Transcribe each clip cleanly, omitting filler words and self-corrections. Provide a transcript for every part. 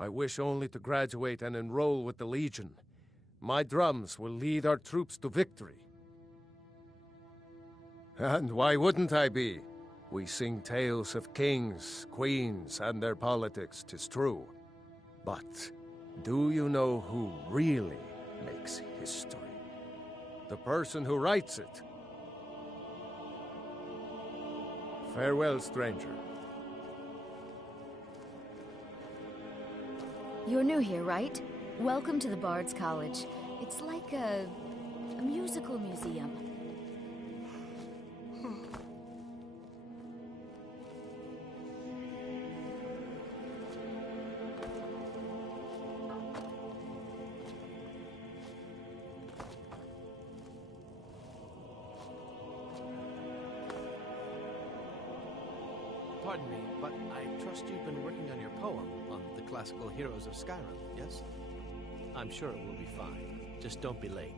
I wish only to graduate and enroll with the Legion. My drums will lead our troops to victory. And why wouldn't I be? We sing tales of kings, queens, and their politics, 'tis true. But do you know who really makes history? The person who writes it. Farewell, stranger. You're new here, right? Welcome to the Bard's College. It's like a musical museum. Pardon me, but I trust you've been working on your poem on the classical heroes of Skyrim, yes? I'm sure it will be fine. Just don't be late.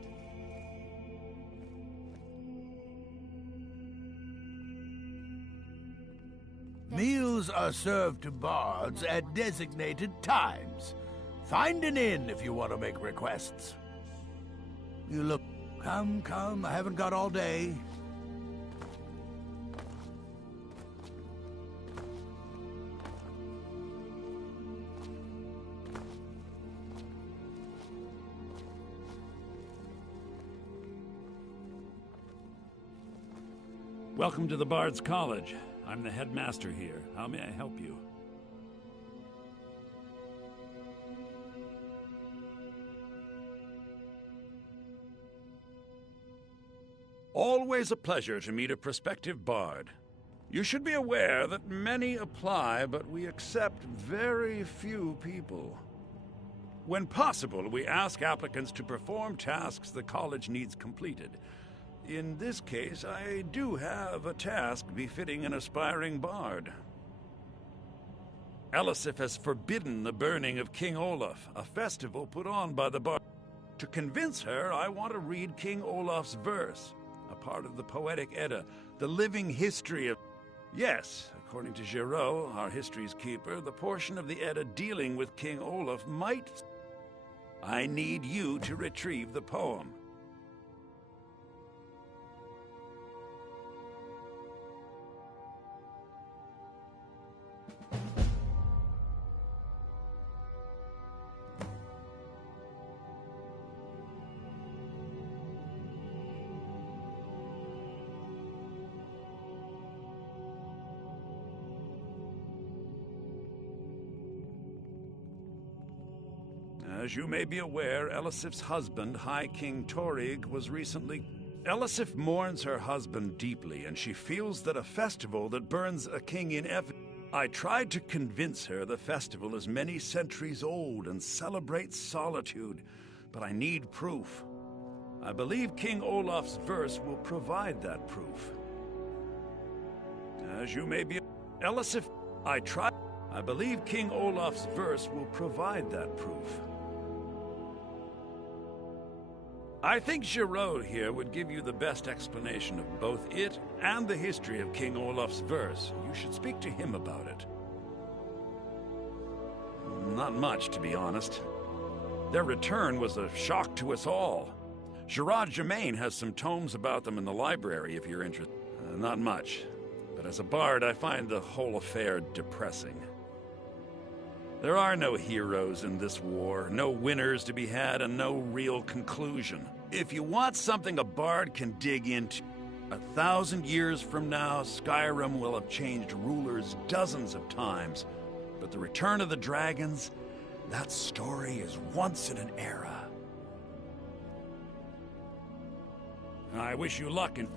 Meals are served to bards at designated times. Find an inn if you want to make requests. You look... Come, I haven't got all day. Welcome to the Bard's College. I'm the headmaster here. How may I help you? Always a pleasure to meet a prospective bard. You should be aware that many apply, but we accept very few people. When possible, we ask applicants to perform tasks the college needs completed. In this case, I do have a task befitting an aspiring bard. Elisif has forbidden the burning of King Olaf, a festival put on by the bard. To convince her, I want to read King Olaf's verse, a part of the Poetic Edda, the living history of... Yes, according to Giraud, our history's keeper, the portion of the Edda dealing with King Olaf might... I need you to retrieve the poem. As you may be aware, Elisif's husband, High King Torig, was recently... Elisif mourns her husband deeply, and she feels that a festival that burns a king in I tried to convince her the festival is many centuries old and celebrates solitude, but I need proof. I believe King Olaf's verse will provide that proof. As you may be... Elisif... I believe King Olaf's verse will provide that proof. I think Giraud here would give you the best explanation of both it and the history of King Olaf's verse. You should speak to him about it. Not much, to be honest. Their return was a shock to us all. Gerard Germain has some tomes about them in the library if you're interested. Not much. But as a bard, I find the whole affair depressing. There are no heroes in this war, no winners to be had, and no real conclusion. If you want something a bard can dig into, 1,000 years from now, Skyrim will have changed rulers dozens of times. But the return of the dragons, that story is once in an era. I wish you luck in...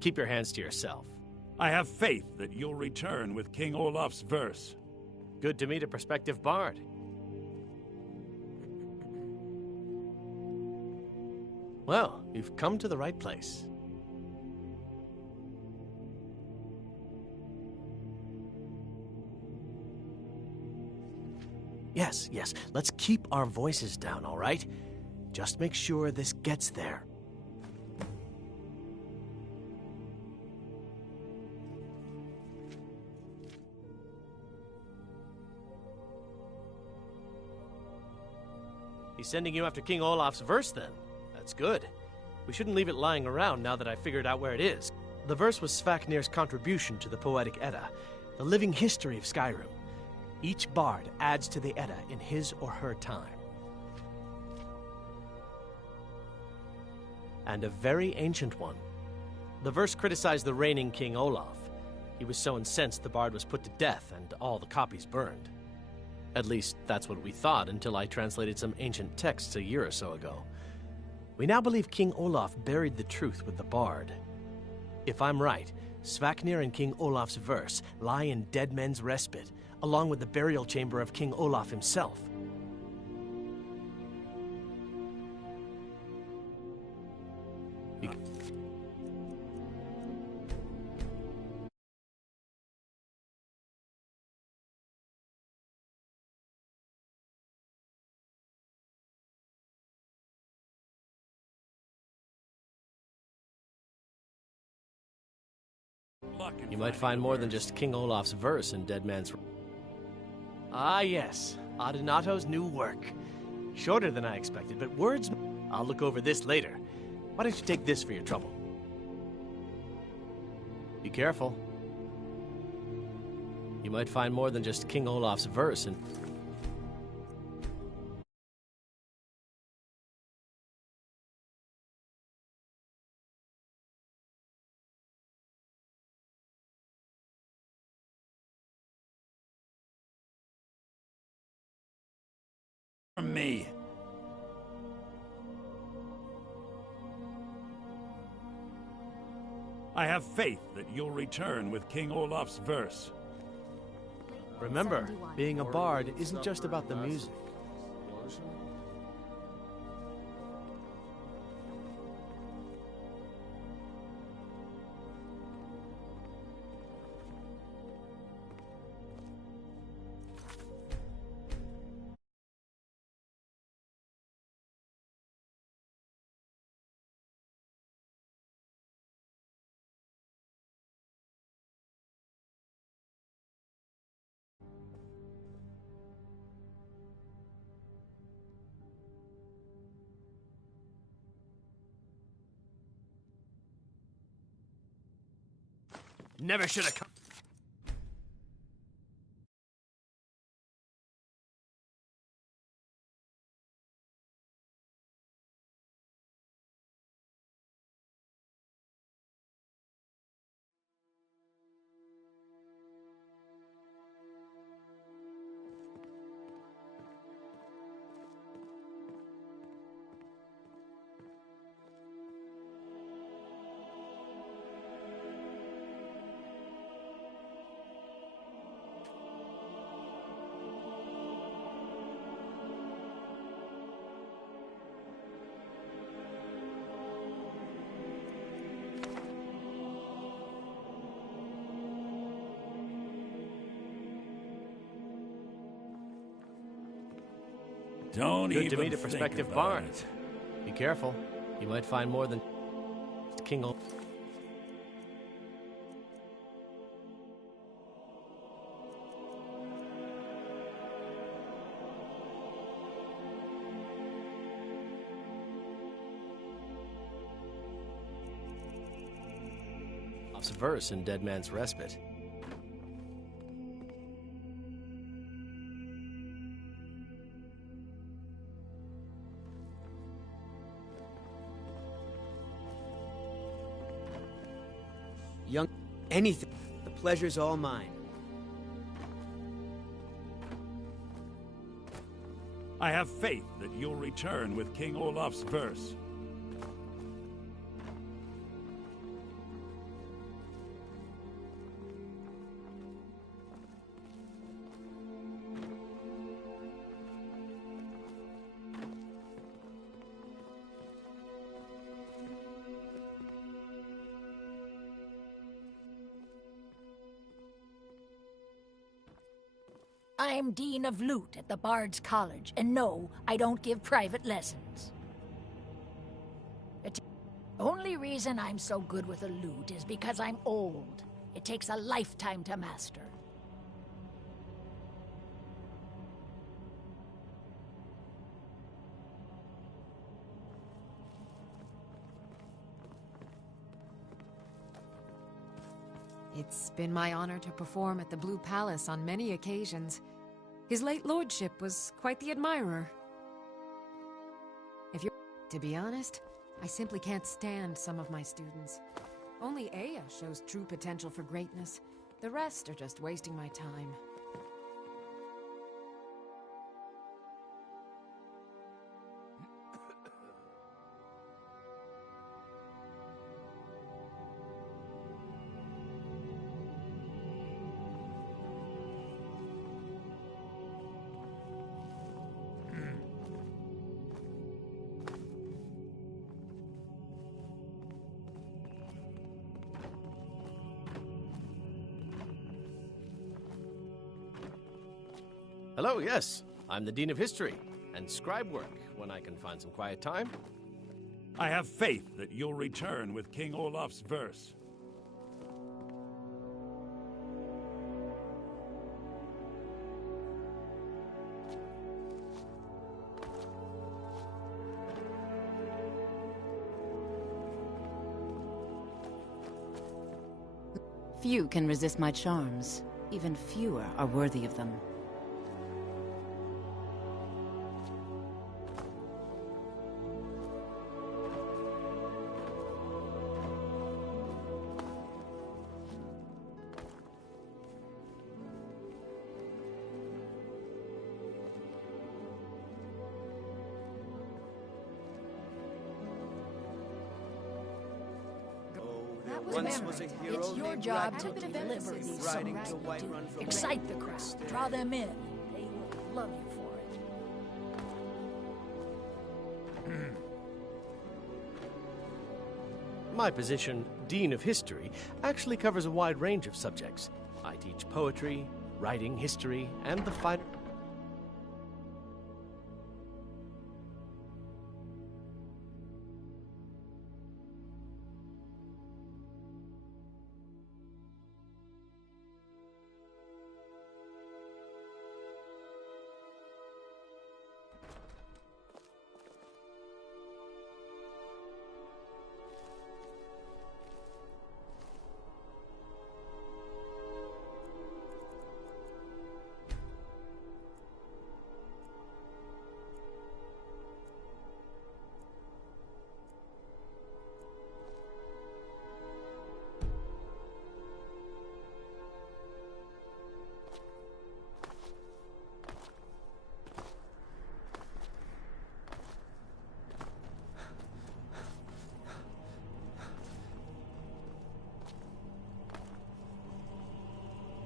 Keep your hands to yourself. I have faith that you'll return with King Olaf's verse. Good to meet a prospective bard. Well, you've come to the right place. Yes, yes. Let's keep our voices down, all right? Just make sure this gets there. He's sending you after King Olaf's verse, then. That's good. We shouldn't leave it lying around now that I figured out where it is. The verse was Svafnir's contribution to the Poetic Edda, the living history of Skyrim. Each bard adds to the Edda in his or her time. And a very ancient one. The verse criticized the reigning King Olaf. He was so incensed the bard was put to death and all the copies burned. At least, that's what we thought until I translated some ancient texts a year or so ago. We now believe King Olaf buried the truth with the bard. If I'm right, Svafnir and King Olaf's verse lie in Dead Men's Respite, along with the burial chamber of King Olaf himself. You might find more than just King Olaf's verse in Dead Man's... Ah, yes. Adonato's new work. Shorter than I expected, but words... I'll look over this later. Why don't you take this for your trouble? Be careful. You might find more than just King Olaf's verse in... From me. I have faith that you'll return with King Olaf's verse. Remember, being a bard isn't just about the music. Never should have come. Don't Good even to meet a think prospective about bard. it. Be careful. You might find more than King Olaf. Olaf's verse in Dead Man's Respite. Young... anything. The pleasure's all mine. I have faith that you'll return with King Olaf's verse. I'm Dean of Lute at the Bard's College, and no, I don't give private lessons. The only reason I'm so good with a lute is because I'm old. It takes a lifetime to master. It's been my honor to perform at the Blue Palace on many occasions. His late lordship was quite the admirer. To be honest, I simply can't stand some of my students. Only Aya shows true potential for greatness. The rest are just wasting my time. Hello, yes. I'm the Dean of History, and scribe work when I can find some quiet time. I have faith that you'll return with King Olaf's verse. Few can resist my charms. Even fewer are worthy of them. Once was a hero. It's your job to deliver these songs. To excite the crowd, draw them in. They will love you for it. My position, Dean of History, actually covers a wide range of subjects. I teach poetry, writing, history, and the fine...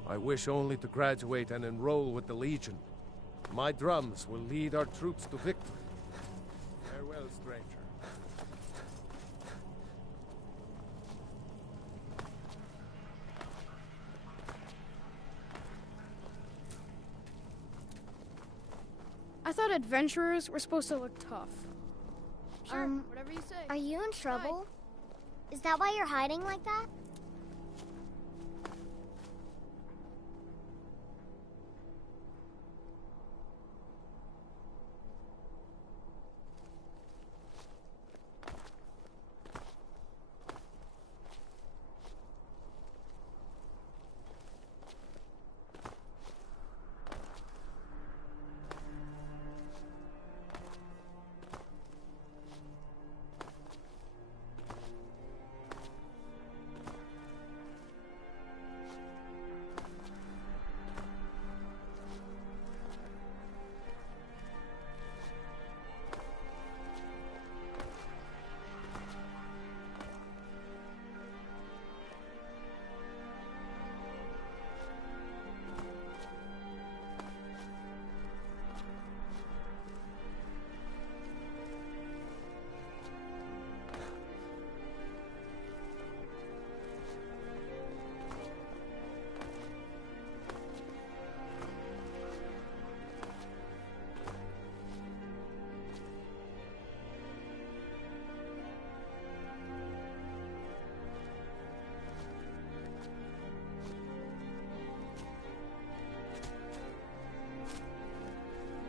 I wish only to graduate and enroll with the Legion. My drums will lead our troops to victory. Farewell, stranger. I thought adventurers were supposed to look tough. Sure, whatever you say. Are you in trouble? Is that why you're hiding like that?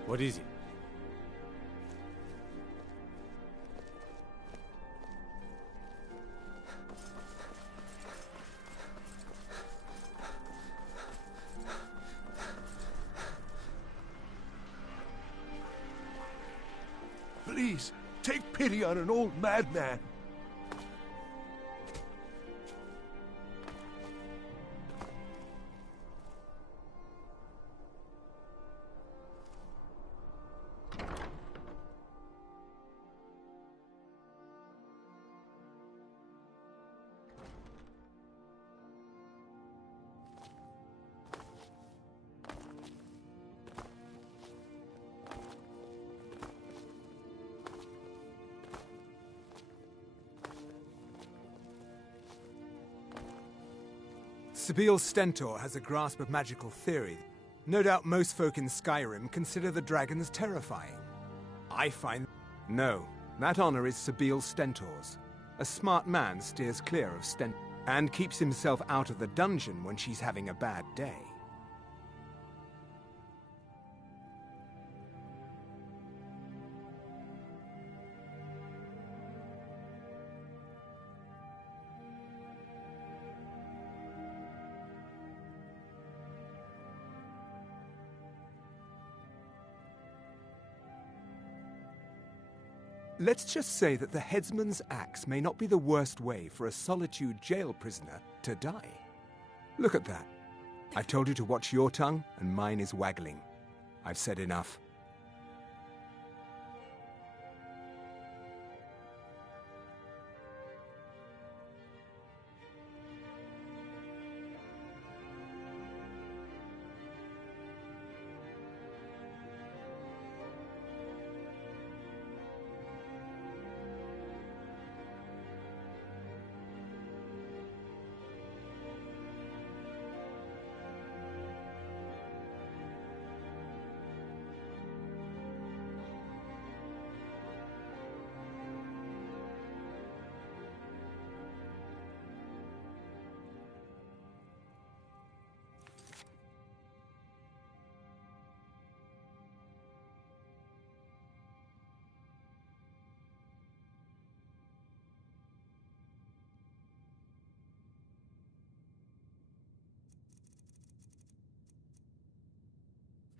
What is it? Please, take pity on an old madman. Sabil Stentor has a grasp of magical theory. No doubt most folk in Skyrim consider the dragons terrifying. I find... No, that honor is Sabil Stentor's. A smart man steers clear of Stentor and keeps himself out of the dungeon when she's having a bad day. Let's just say that the headsman's axe may not be the worst way for a Solitude jail prisoner to die. Look at that. I've told you to watch your tongue, and mine is waggling. I've said enough.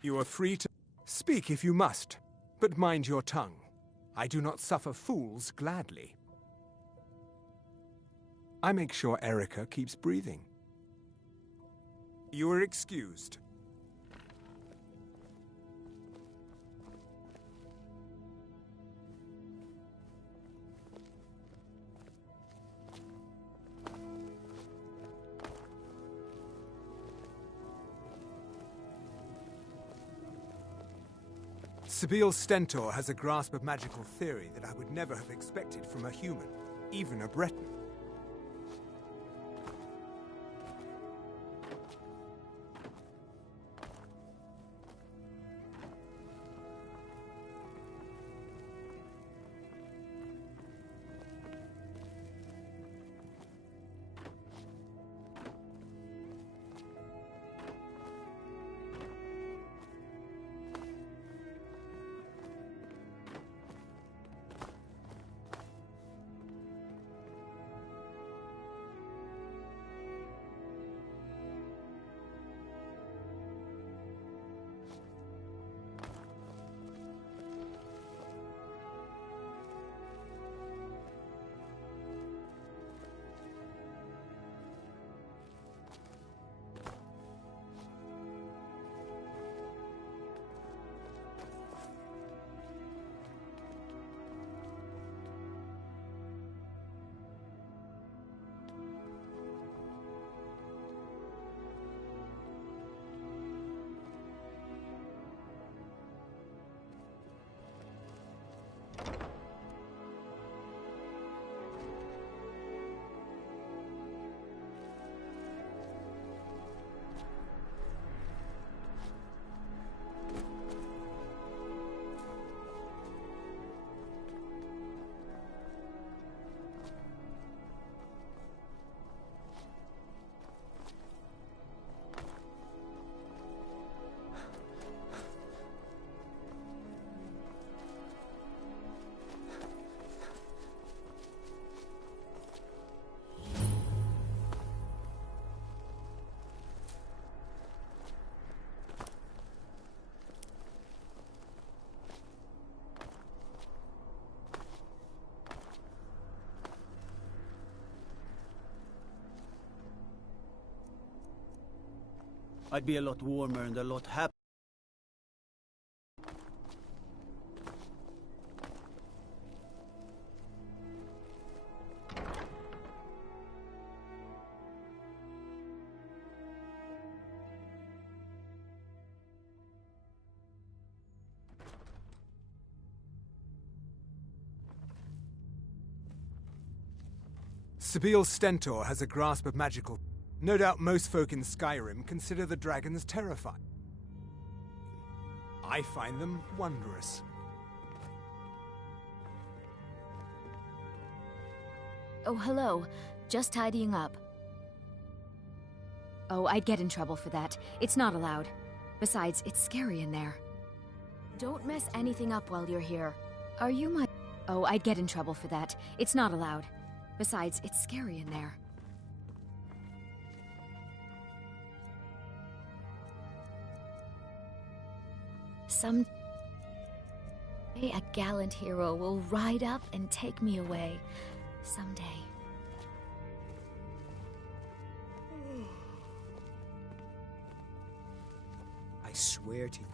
You are free to speak if you must, but mind your tongue. I do not suffer fools gladly. I make sure Erica keeps breathing. You are excused. Sabil Stentor has a grasp of magical theory that I would never have expected from a human, even a Breton. I'd be a lot warmer and a lot happier. Sabil Stentor has a grasp of magical. No doubt most folk in Skyrim consider the dragons terrifying. I find them wondrous. Oh, hello. Just tidying up. Oh, I'd get in trouble for that. It's not allowed. Besides, it's scary in there. Don't mess anything up while you're here. Are you my... Oh, I'd get in trouble for that. It's not allowed. Besides, it's scary in there. Someday a gallant hero will ride up and take me away. Someday. I swear to you.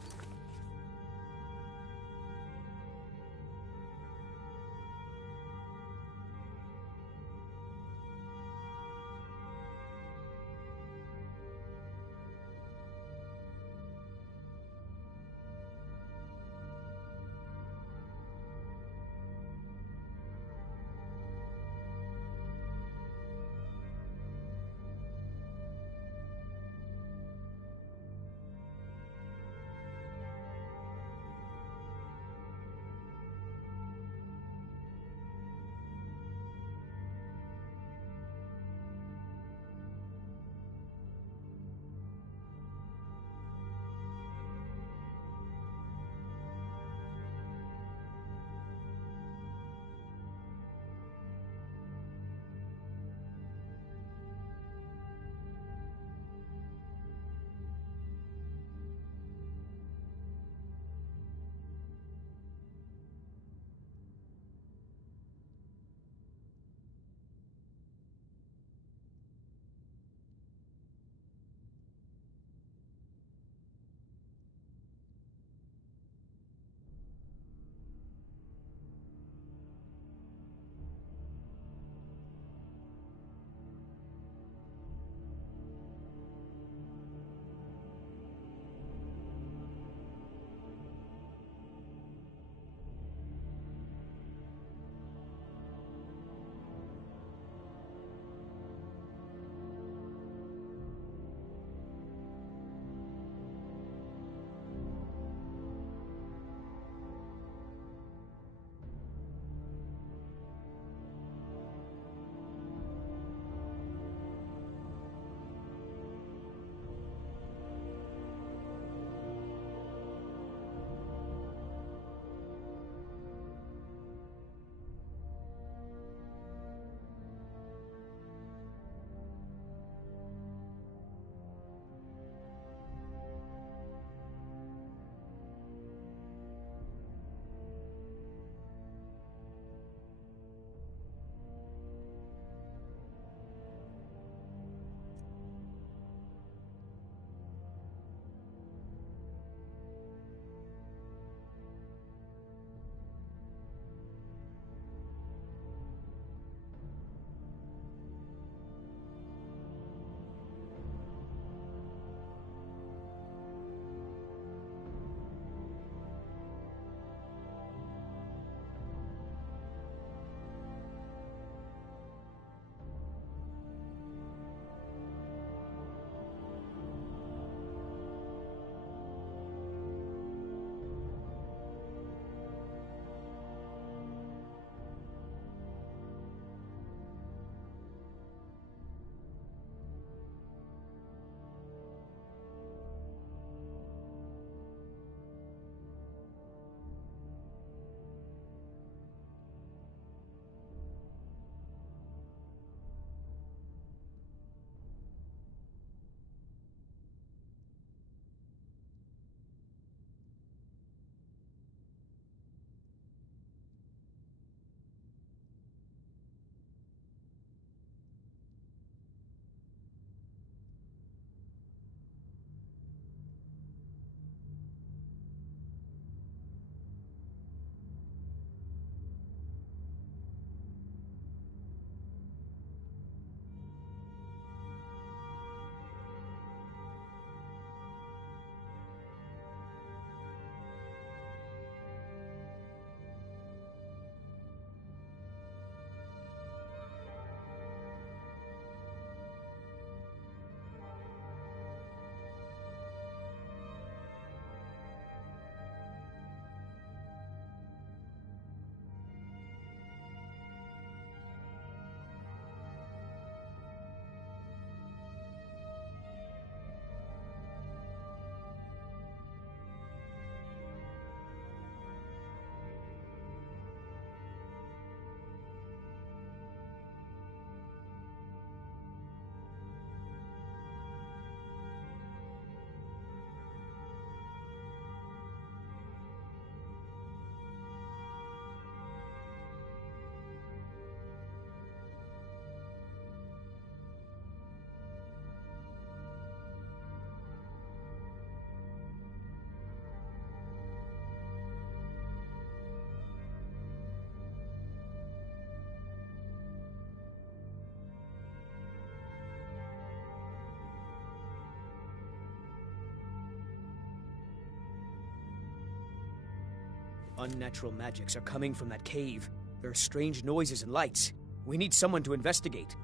Unnatural magics are coming from that cave. There are strange noises and lights. We need someone to investigate.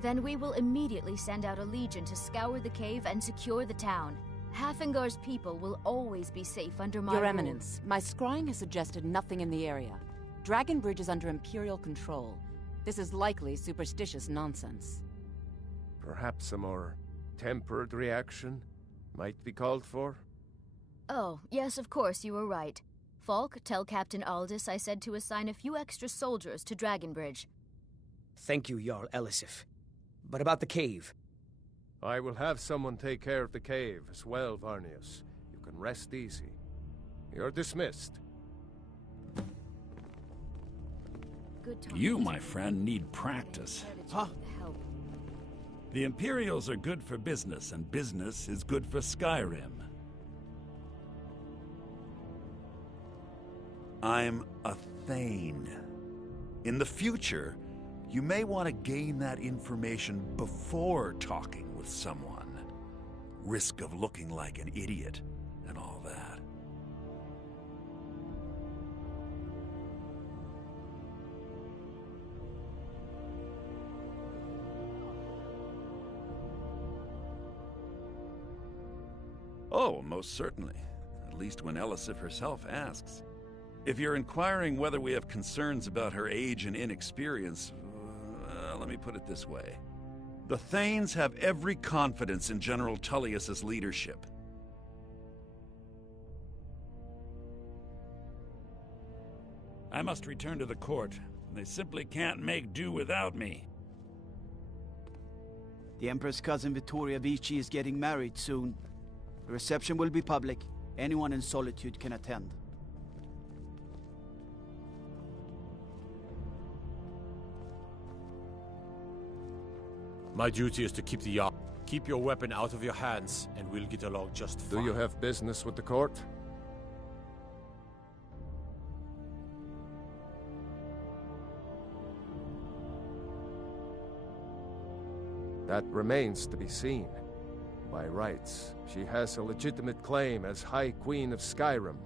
Then we will immediately send out a legion to scour the cave and secure the town. Halfingar's people will always be safe under my Your rule. Eminence, my scrying has suggested nothing in the area. Dragonbridge is under Imperial control. This is likely superstitious nonsense. Perhaps a more tempered reaction might be called for? Oh, yes, of course, you were right. Falk, tell Captain Aldous I said to assign a few extra soldiers to Dragonbridge. Thank you, Jarl Elisif. But about the cave? I will have someone take care of the cave as well, Varnius. You can rest easy. You're dismissed. You, my friend, need practice. Huh? The Imperials are good for business, and business is good for Skyrim. I'm a Thane. In the future, you may want to gain that information before talking with someone. Risk of looking like an idiot and all that. Oh, most certainly. At least when Elisif herself asks. If you're inquiring whether we have concerns about her age and inexperience, let me put it this way. The Thanes have every confidence in General Tullius's leadership. I must return to the court. They simply can't make do without me. The Emperor's cousin Vittoria Vici is getting married soon. The reception will be public. Anyone in Solitude can attend. My duty is to keep the yacht. Keep your weapon out of your hands, and we'll get along just fine. Do you have business with the court? That remains to be seen. By rights, she has a legitimate claim as High Queen of Skyrim.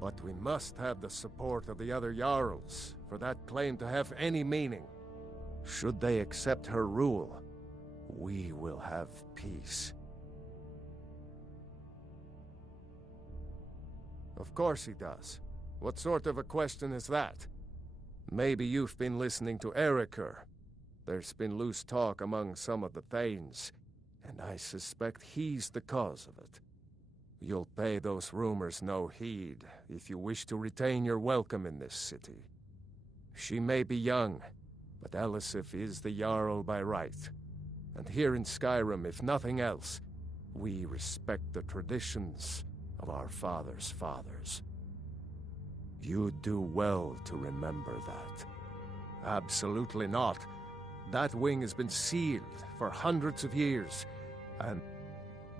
But we must have the support of the other Jarls for that claim to have any meaning. Should they accept her rule, we will have peace. Of course he does. What sort of a question is that? Maybe you've been listening to Erikur. There's been loose talk among some of the Thanes, and I suspect he's the cause of it. You'll pay those rumors no heed if you wish to retain your welcome in this city. She may be young, but Elisif is the Jarl by right. And here in Skyrim, if nothing else, we respect the traditions of our fathers' fathers. You do well to remember that. Absolutely not. That wing has been sealed for hundreds of years, and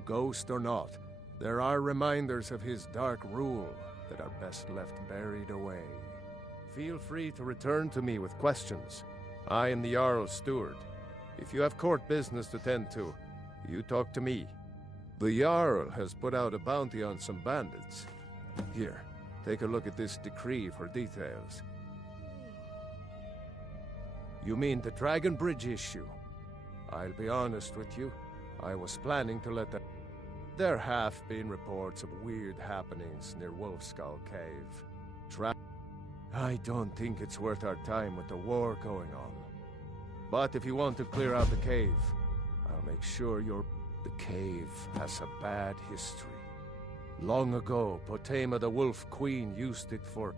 ghost or not, there are reminders of his dark rule that are best left buried away. Feel free to return to me with questions. I am the Jarl's steward. If you have court business to tend to, you talk to me. The Jarl has put out a bounty on some bandits. Here, take a look at this decree for details. You mean the Dragonbridge issue? I'll be honest with you. I was planning to let that... There have been reports of weird happenings near Wolfskull Cave. I don't think it's worth our time with the war going on. But if you want to clear out the cave, I'll make sure you're... The cave has a bad history. Long ago, Potema the Wolf Queen used it for...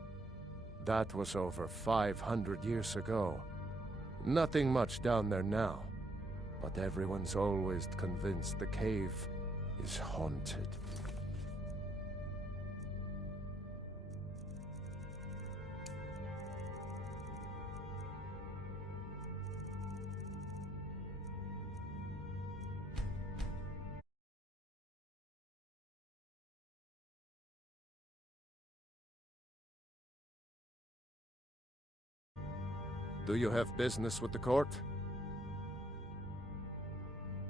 That was over 500 years ago. Nothing much down there now. But everyone's always convinced the cave is haunted. Do you have business with the court?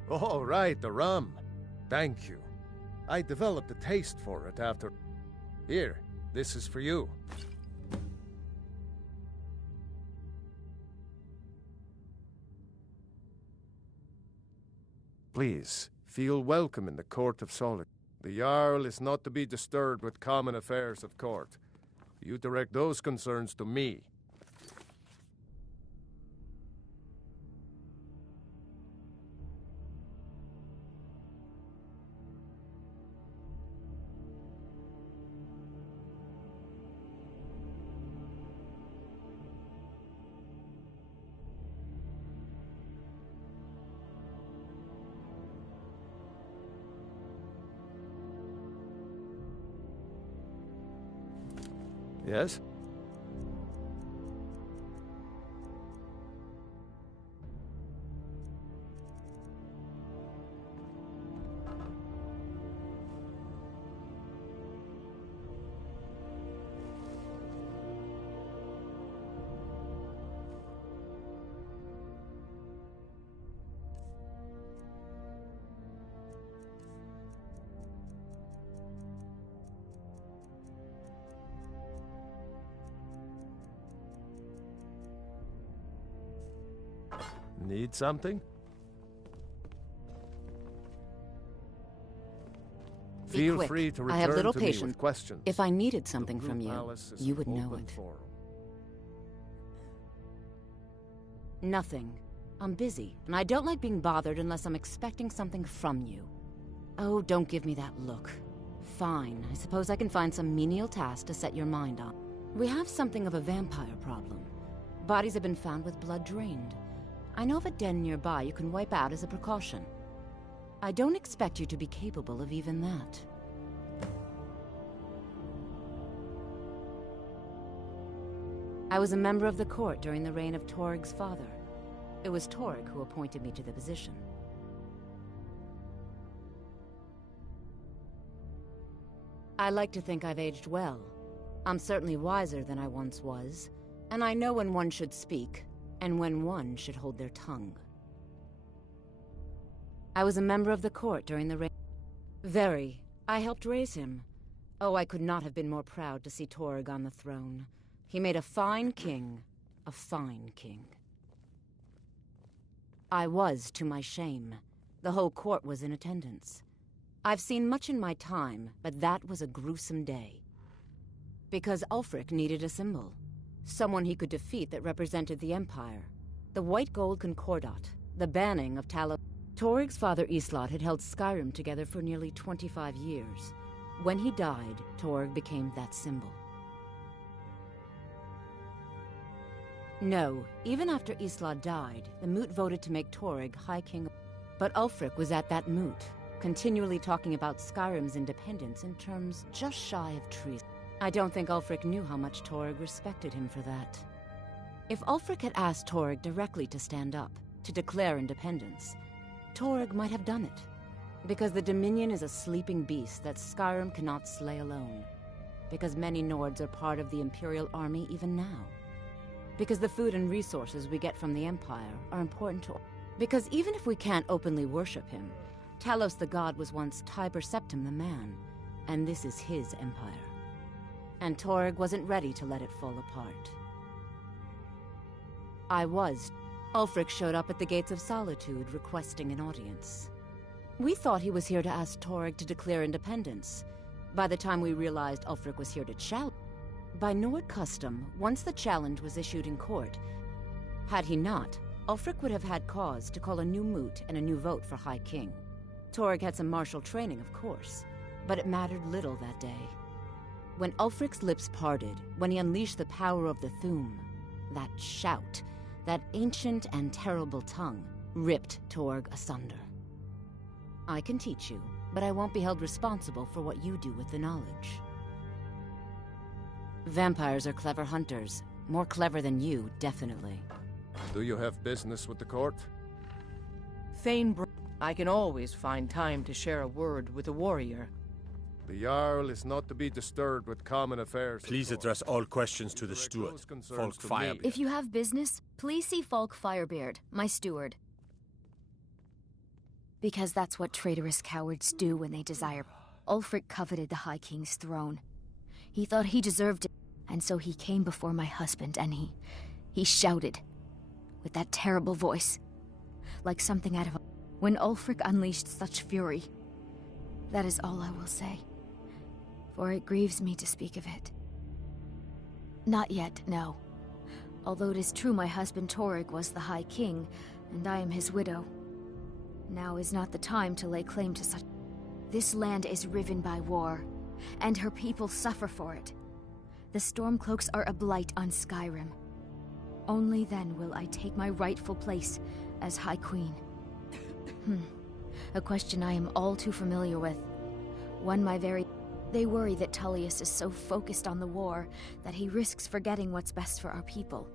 Oh, right, the rum. Thank you. I developed a taste for it after... Here, This is for you. Please, feel welcome in the Court of Solitude. The Jarl is not to be disturbed with common affairs of court. You direct those concerns to me. Yes? Need something? Feel quick. free to I return have little to me patience. with questions. If I needed something The from Blue you, Palace is you an would know open it. forum. Nothing. I'm busy, and I don't like being bothered unless I'm expecting something from you. Oh, don't give me that look. Fine, I suppose I can find some menial task to set your mind on. We have something of a vampire problem. Bodies have been found with blood drained. I know of a den nearby you can wipe out as a precaution. I don't expect you to be capable of even that. I was a member of the court during the reign of Torg's father. It was Torg who appointed me to the position. I like to think I've aged well. I'm certainly wiser than I once was, and I know when one should speak, and when one should hold their tongue. I was a member of the court during the reign. Very. I helped raise him. Oh, I could not have been more proud to see Torg on the throne. He made a fine king. A fine king. I was, to my shame. The whole court was in attendance. I've seen much in my time, but that was a gruesome day. Because Ulfric needed a symbol. Someone he could defeat that represented the Empire. The white gold concordat. The banning of Talos. Torg's father Islot had held Skyrim together for nearly 25 years. When he died, Torg became that symbol. No, even after Islot died, the Moot voted to make Torg High King. But Ulfric was at that Moot, continually talking about Skyrim's independence in terms just shy of treason. I don't think Ulfric knew how much Torg respected him for that. If Ulfric had asked Torg directly to stand up, to declare independence, Torg might have done it. Because the Dominion is a sleeping beast that Skyrim cannot slay alone. Because many Nords are part of the Imperial Army even now. Because the food and resources we get from the Empire are important to... Because even if we can't openly worship him, Talos the God was once Tiber Septim the man, and this is his empire. And Torg wasn't ready to let it fall apart. I was. Ulfric showed up at the Gates of Solitude requesting an audience. We thought he was here to ask Torg to declare independence. By the time we realized Ulfric was here to challenge... By Nord custom, once the challenge was issued in court, had he not, Ulfric would have had cause to call a new moot and a new vote for High King. Torg had some martial training, of course, but it mattered little that day. When Ulfric's lips parted, when he unleashed the power of the Thu'um, that shout, that ancient and terrible tongue, ripped Torg asunder. I can teach you, but I won't be held responsible for what you do with the knowledge. Vampires are clever hunters. More clever than you, definitely. Do you have business with the court? I can always find time to share a word with a warrior. The Jarl is not to be disturbed with common affairs. Please address all questions to the steward, Folk Firebeard. If you have business, please see Folk Firebeard, my steward. Because that's what traitorous cowards do when they desire. Ulfric coveted the High King's throne. He thought he deserved it, and so he came before my husband and he shouted with that terrible voice, like something out of a... When Ulfric unleashed such fury, that is all I will say, for it grieves me to speak of it. Not yet, no. Although it is true my husband Torygg was the High King, and I am his widow. Now is not the time to lay claim to such... This land is riven by war, and her people suffer for it. The Stormcloaks are a blight on Skyrim. Only then will I take my rightful place as High Queen. A question I am all too familiar with. One my very... They worry that Tullius is so focused on the war that he risks forgetting what's best for our people.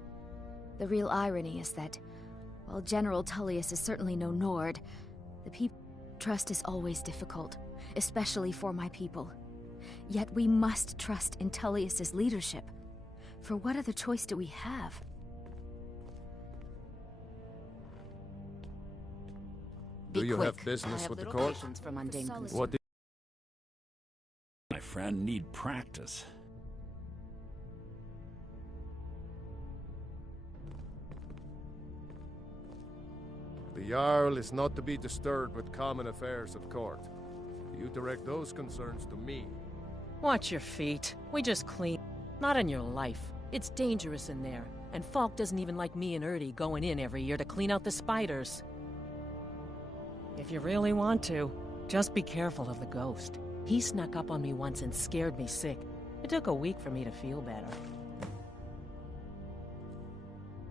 The real irony is that, while General Tullius is certainly no Nord, the people... Trust is always difficult, especially for my people. Yet we must trust in Tullius's leadership. For what other choice do we have? Do you have business with the court? What do my friend need practice? The Jarl is not to be disturbed with common affairs at court. You direct those concerns to me. Watch your feet. We just clean. Not in your life. It's dangerous in there. And Falk doesn't even like me and Erdy going in every year to clean out the spiders. If you really want to, just be careful of the ghost. He snuck up on me once and scared me sick. It took a week for me to feel better.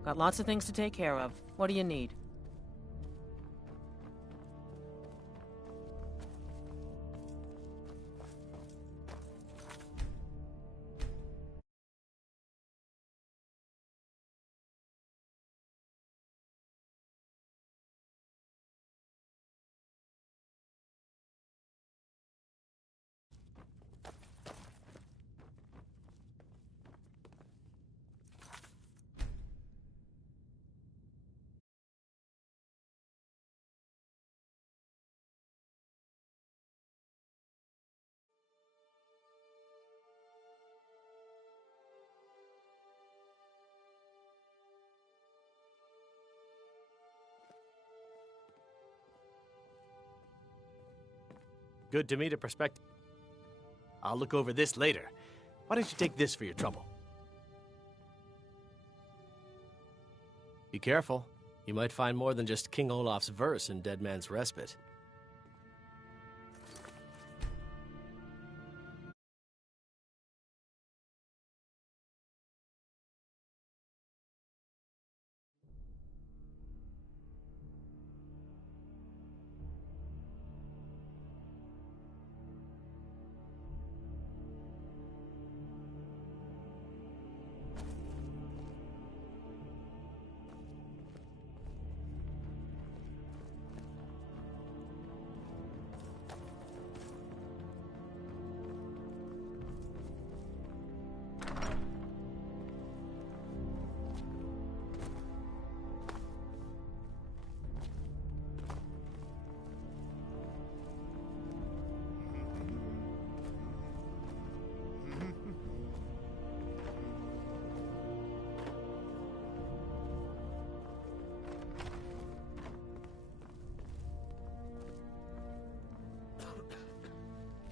Got lots of things to take care of. What do you need? Good to meet a perspective. I'll look over this later. Why don't you take this for your trouble? Be careful. You might find more than just King Olaf's verse in Dead Man's Respite.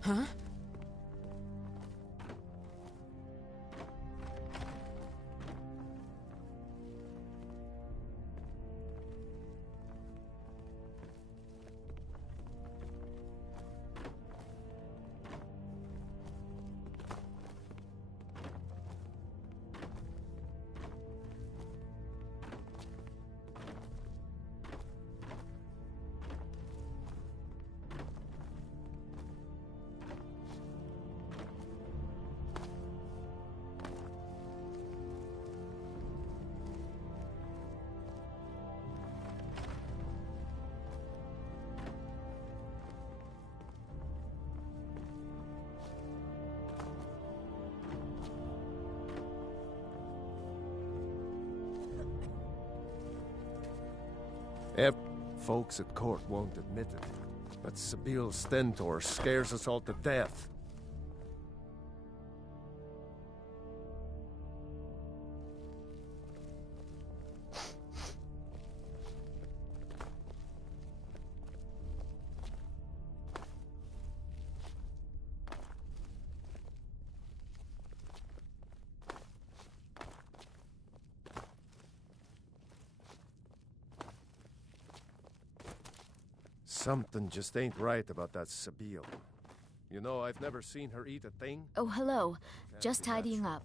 Huh? Folks at court won't admit it, but Sabil Stentor scares us all to death. Something just ain't right about that Sabine. You know, I've never seen her eat a thing. Oh, hello. Just tidying up.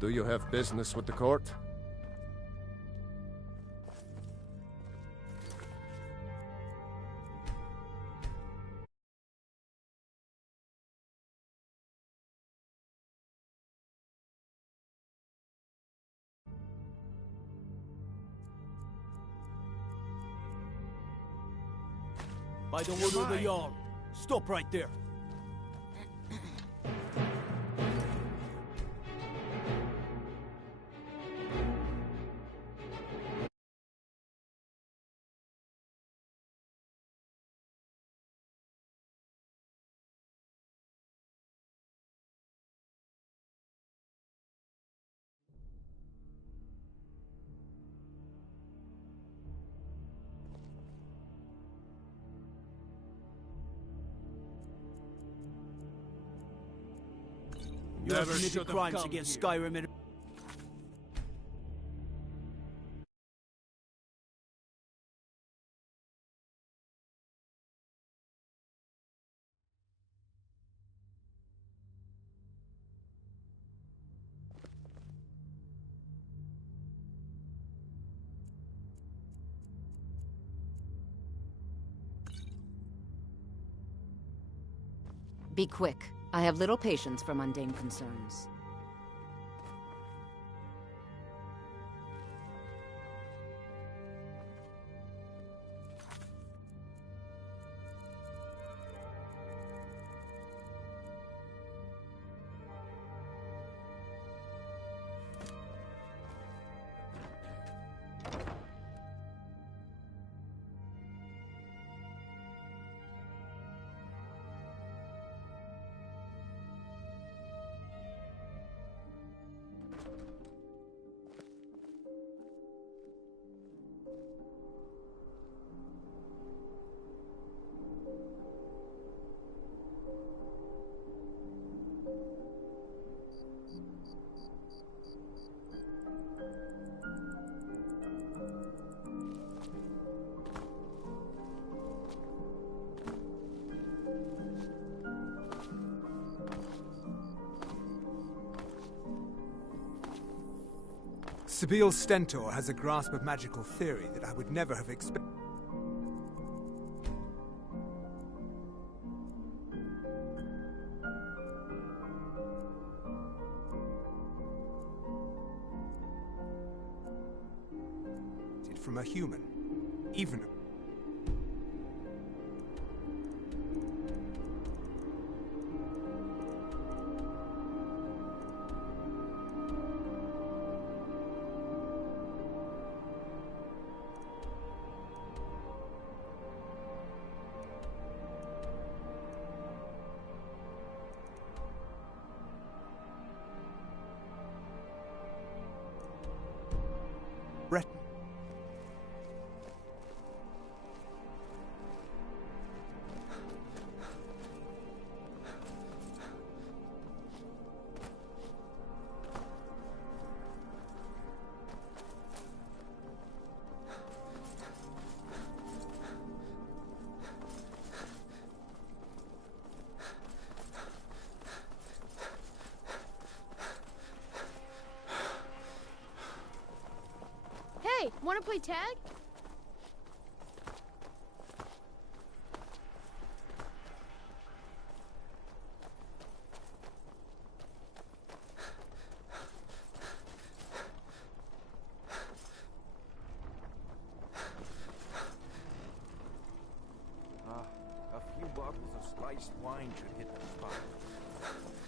Do you have business with the court? By the order of the Jarl. Stop right there. You have committed crimes against Skyrim and... Be quick. I have little patience for mundane concerns. Sybille Stentor has a grasp of magical theory that I would never have expected. From a human, even a... Breton. Hey, wanna play tag? A few bottles of spiced wine should hit the spot.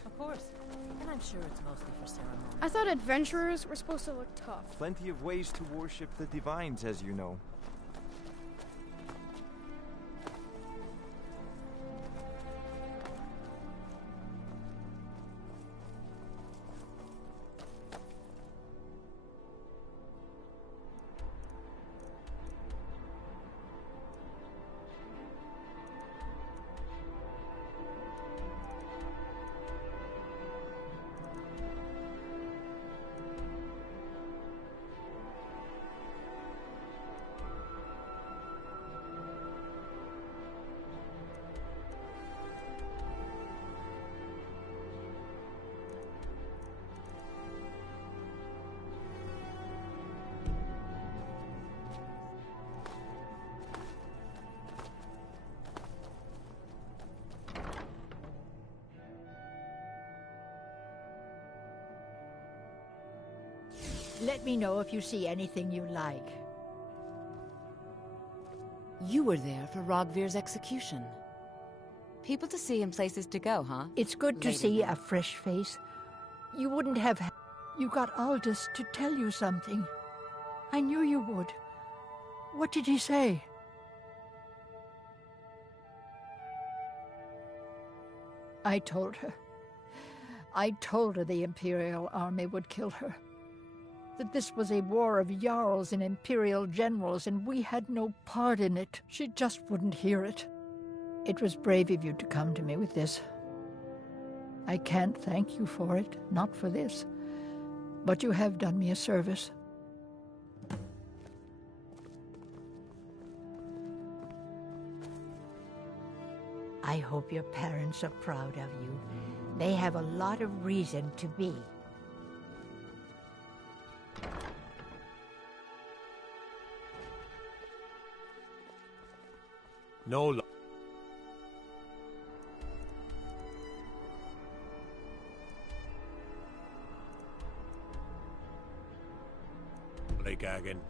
Of course. And I'm sure it's mostly for ceremony. I thought adventurers were supposed to look tough. Plenty of ways to worship the divines, as you know. Let me know if you see anything you like. You were there for Rogvir's execution. People to see and places to go, huh? It's good to Later see now. a fresh face. You wouldn't have... You got Aldous to tell you something. I knew you would. What did he say? I told her. I told her the Imperial Army would kill her. That this was a war of Jarls and Imperial generals, and we had no part in it. She just wouldn't hear it. It was brave of you to come to me with this. I can't thank you for it, not for this. But you have done me a service. I hope your parents are proud of you. They have a lot of reason to be. No lo- Gaggin.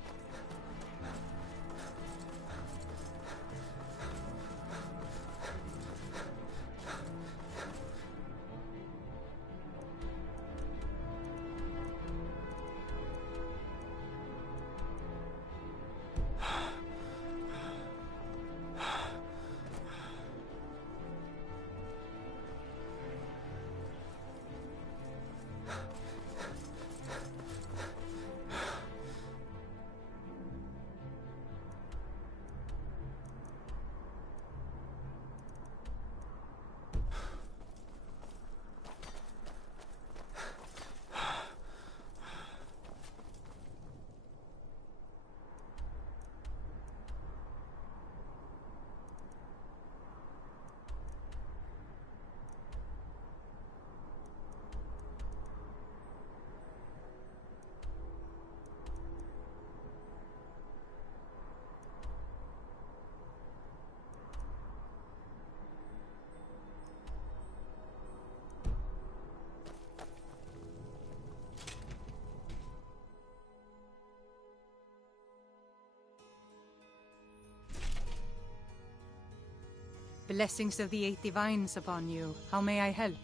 Blessings of the Eight Divines upon you. How may I help?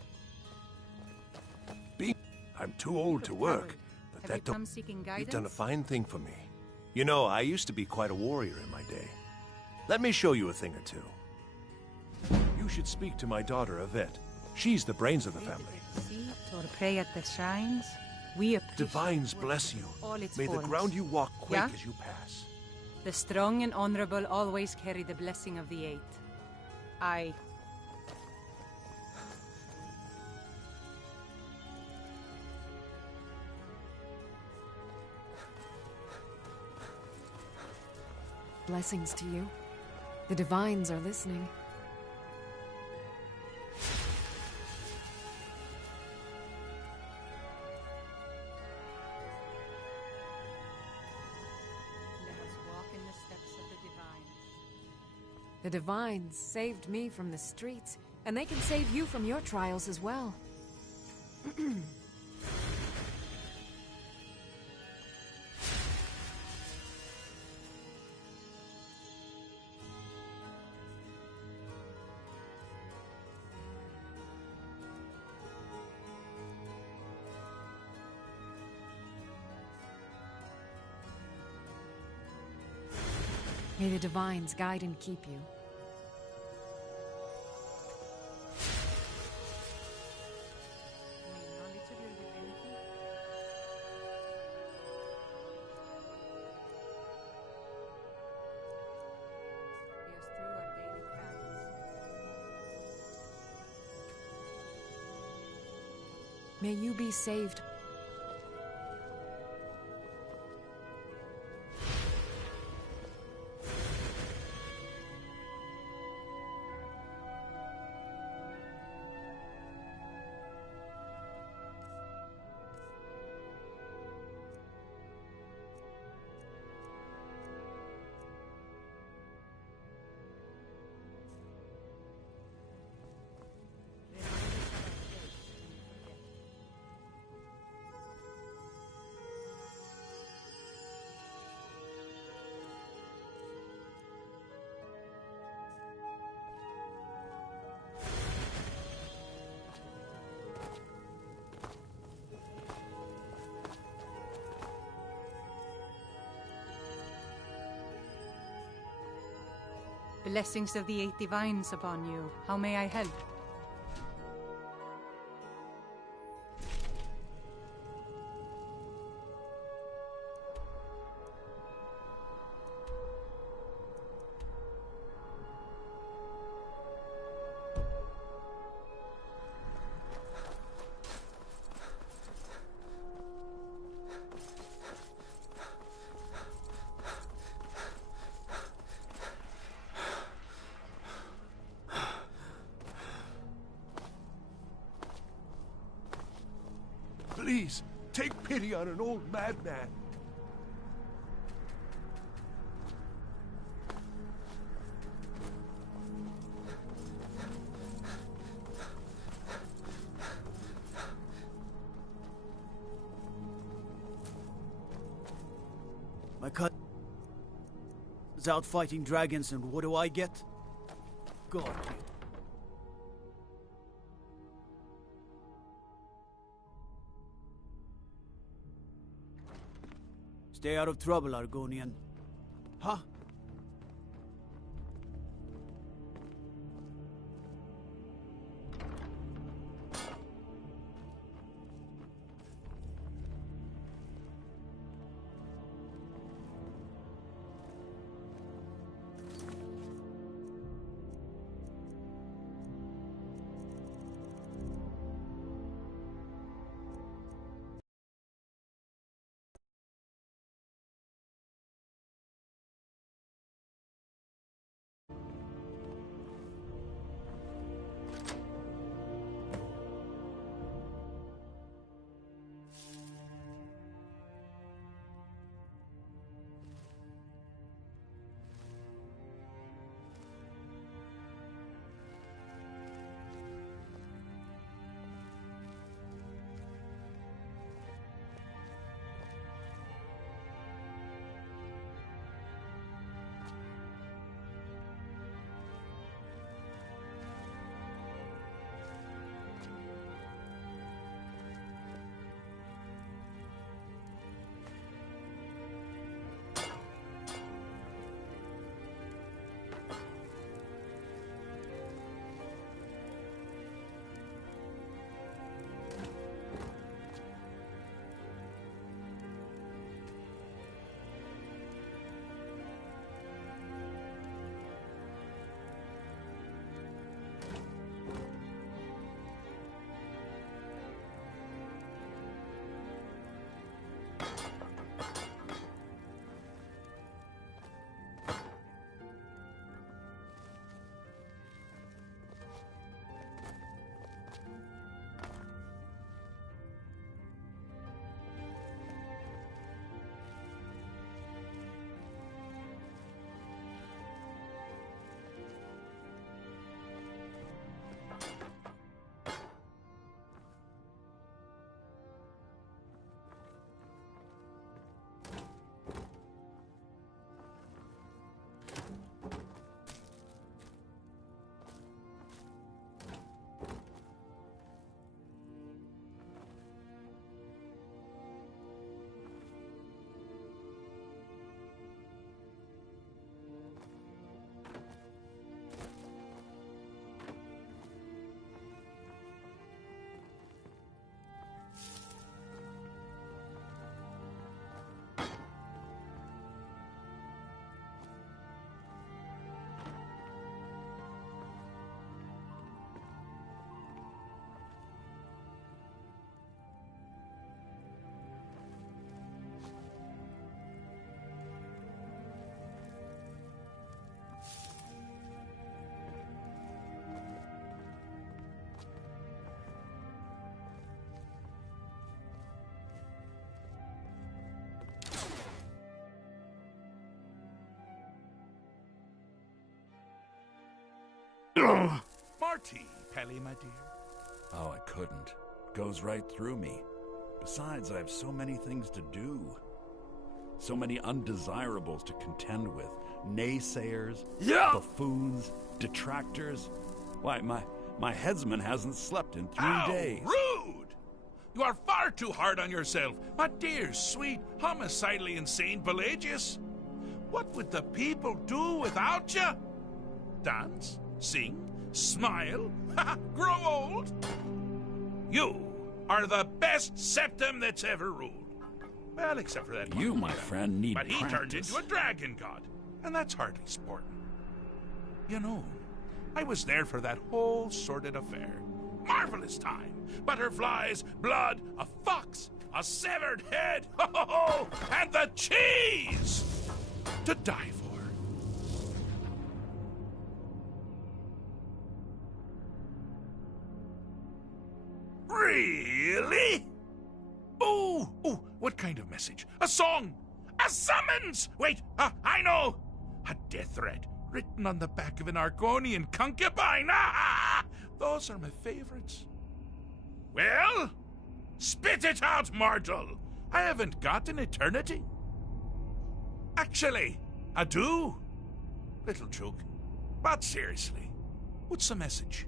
I'm too old to work, but Have that you don't... come seeking You've guidance? done a fine thing for me. You know, I used to be quite a warrior in my day. Let me show you a thing or two. You should speak to my daughter, Yvette. She's the brains of the family. See or pray at the shrines? We appreciate Divines bless you. all its May the forms. ground you walk quake Yeah? as you pass. The strong and honorable always carry the blessing of the Eight. I... Blessings to you. The Divines are listening. Let us walk in the steps of the Divines. The Divines saved me from the streets, and they can save you from your trials as well. May the Divines guide and keep you. May knowledge of your divinity see us through our daily trials. May you be saved. Blessings of the 8 divines upon you. How may I help? Please, take pity on an old madman. My cousin is out fighting dragons, and what do I get? God, please. Stay out of trouble, Argonian. Huh? Marty, Pelly, my dear. Oh, I couldn't. Goes right through me. Besides, I have so many things to do. So many undesirables to contend with. Naysayers, buffoons, detractors. Why, my headsman hasn't slept in 3 days. Rude! You are far too hard on yourself, my dear, sweet, homicidally insane Pelagius. What would the people do without you? dance, sing, smile, grow old. You are the best septum that's ever ruled. Well, except for that You, one my guy. friend, need But he turned practice. into a dragon god, and that's hardly sporting. You know, I was there for that whole sordid affair. Marvelous time. Butterflies, blood, a fox, a severed head, and the cheese to die for. Really? Oh, what kind of message? A song? A summons? Wait, I know. A death threat written on the back of an Argonian concubine. Those are my favorites. Well, spit it out, mortal. I haven't got an eternity. Actually, I do. Little joke. But seriously, what's the message?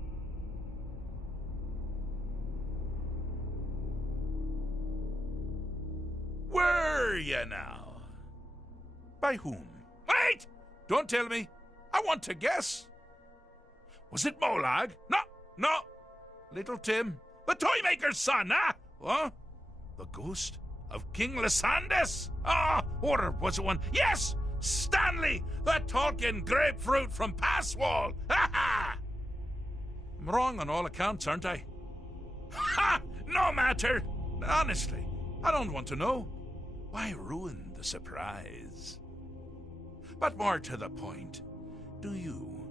Were you now? By whom? Wait! Don't tell me. I want to guess. Was it Molag? No. Little Tim, the Toymaker's son, huh? Huh? The ghost of King Lysandas? Or was it one? Yes! Stanley, the talking grapefruit from Passwall! Ha! I'm wrong on all accounts, aren't I? Ha! No matter. Honestly, I don't want to know. Why ruin the surprise? But more to the point, do you,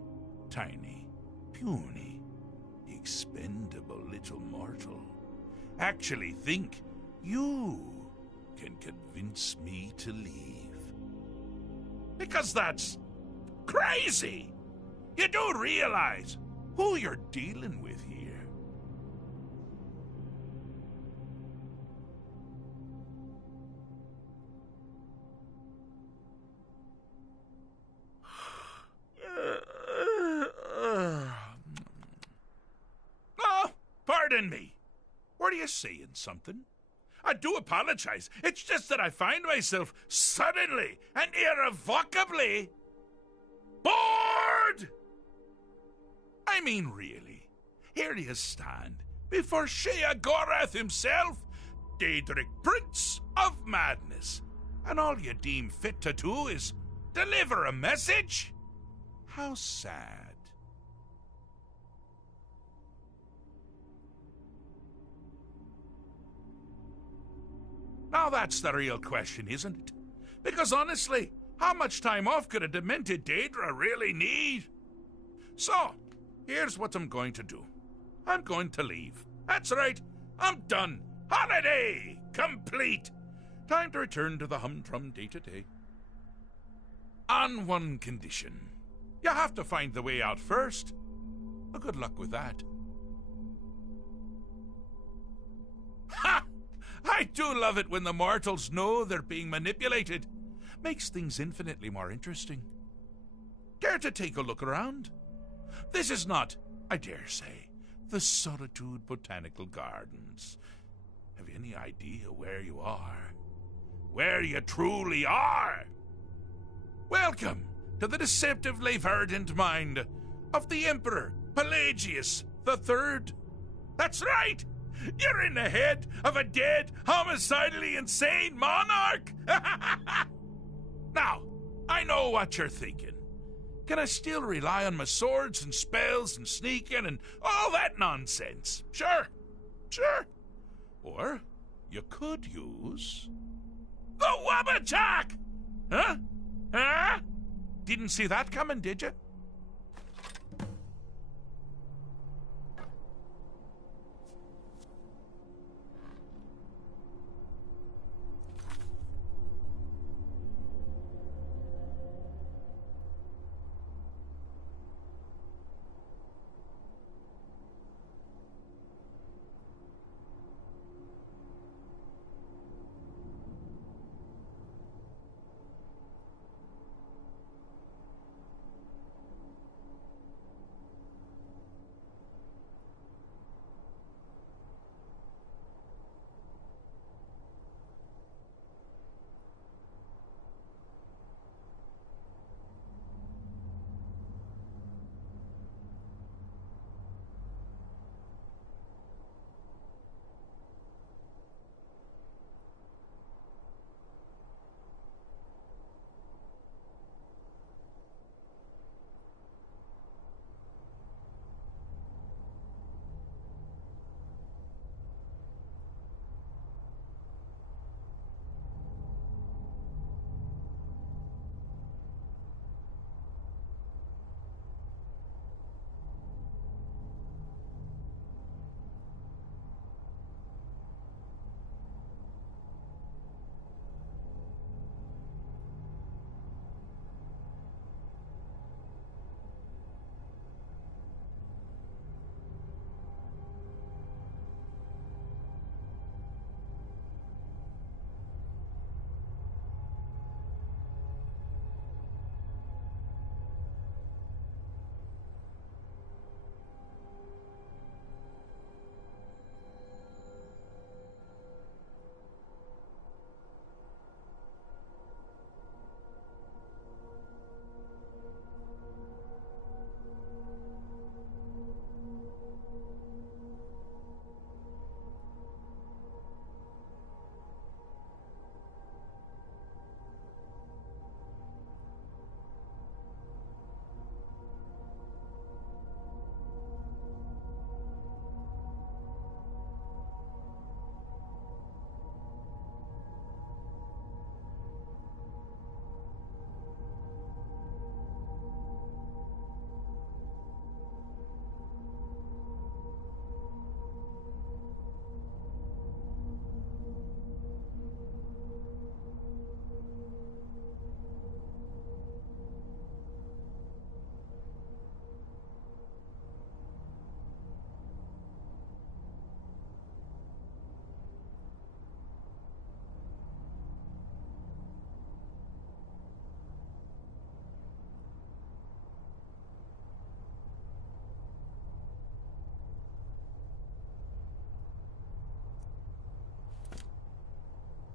tiny, puny, expendable little mortal, actually think you can convince me to leave? Because that's crazy! You do realize who you're dealing with here. Pardon me. Were you saying something? I do apologize. It's just that I find myself suddenly and irrevocably bored. I mean, really. Here you stand before Sheogorath himself, Daedric Prince of Madness, and all you deem fit to do is deliver a message? How sad. Now that's the real question, isn't it? Because honestly, how much time off could a demented Daedra really need? So, here's what I'm going to do. I'm going to leave. That's right, I'm done. Holiday complete. Time to return to the humdrum day-to-day. On one condition. You have to find the way out first. Well, good luck with that. Ha! I do love it when the mortals know they're being manipulated. Makes things infinitely more interesting. Care to take a look around? This is not, I dare say, the Solitude Botanical Gardens. Have you any idea where you are? Where you truly are? Welcome to the deceptively verdant mind of the Emperor Pelagius III. That's right! You're in the head of a dead, homicidally insane monarch! Now, I know what you're thinking. Can I still rely on my swords and spells and sneaking and all that nonsense? Sure. Or you could use the Wabbajack! Huh? Didn't see that coming, did you?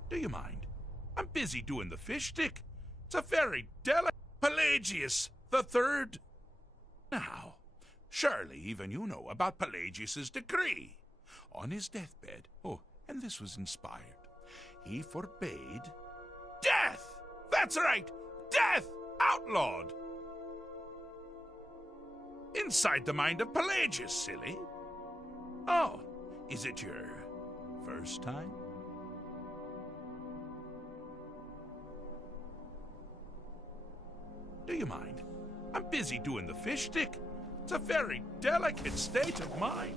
Do you mind? I'm busy doing the fish stick. It's a very delicate... Pelagius the Third. Now, surely even you know about Pelagius's decree. On his deathbed, and this was inspired, he forbade death! That's right! Death! Outlawed! Inside the mind of Pelagius, silly. Oh, is it your first time? Do you mind? I'm busy doing the fish stick. It's a very delicate state of mind.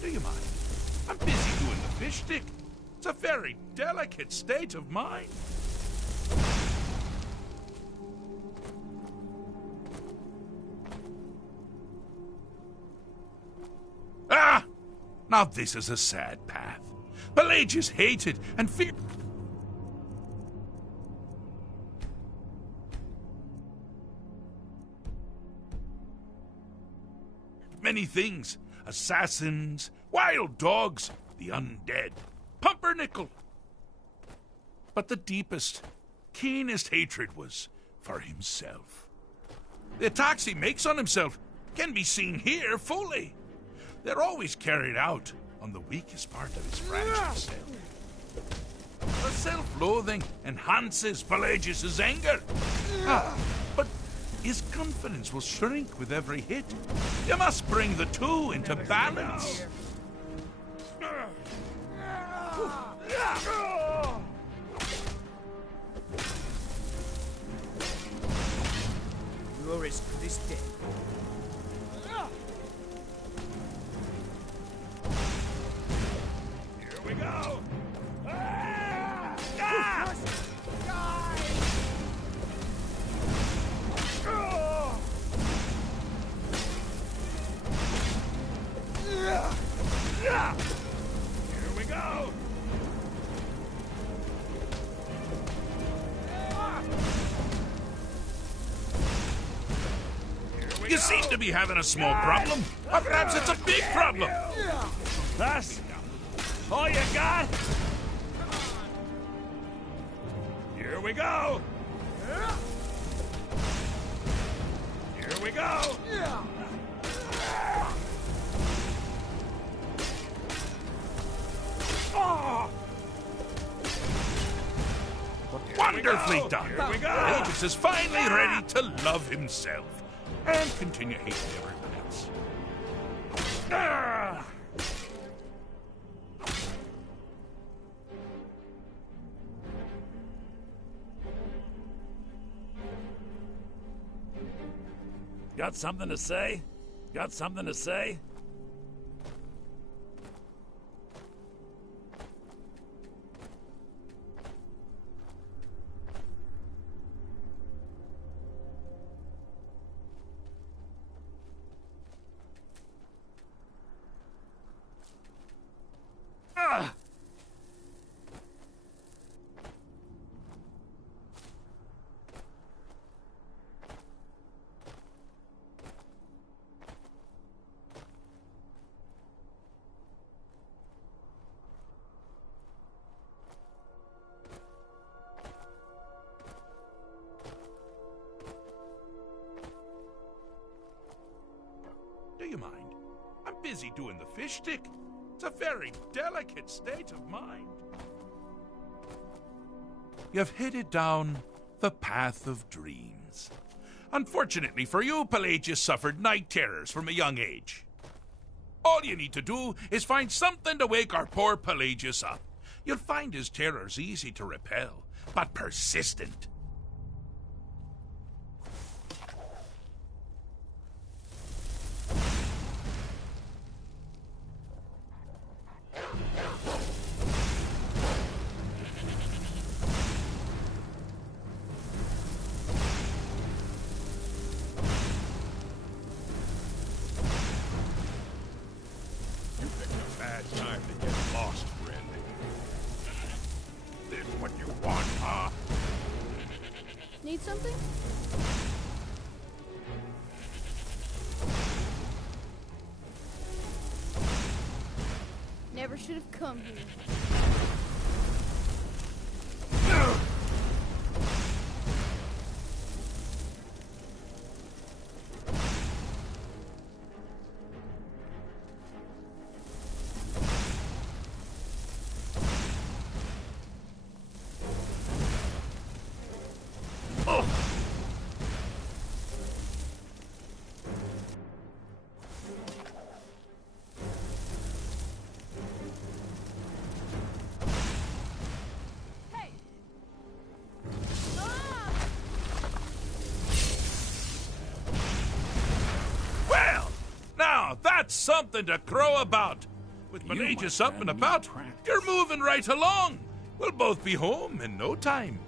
Do you mind? I'm busy doing the fish stick. It's a very delicate state of mind. Ah! Now this is a sad path. Pelagius hated and feared... many things. Assassins, wild dogs, the undead, pumpernickel. But the deepest, keenest hatred was for himself. The attacks he makes on himself can be seen here fully. They're always carried out on the weakest part of his fragile self. The self-loathing enhances Pelagius's anger. But his confidence will shrink with every hit. You must bring the two into balance. You're as good as dead. Here we go! Here we go! You seem to be having a small problem, or perhaps it's a big problem. That's all you got? Here we go! Here we go! Wonderfully done! Pelagius is finally ready to love himself and continue hating everyone else. Got something to say? Got something to say? Do you mind? I'm busy doing the fish stick. It's a very delicate state of mind. You've headed down the path of dreams. Unfortunately for you, Pelagius suffered night terrors from a young age. All you need to do is find something to wake our poor Pelagius up. You'll find his terrors easy to repel, but persistent. Bad time to get lost, friend. This what you want, huh? Need something? never should have come here. That's something to crow about. With Pelagius up and about, you're moving right along. We'll both be home in no time.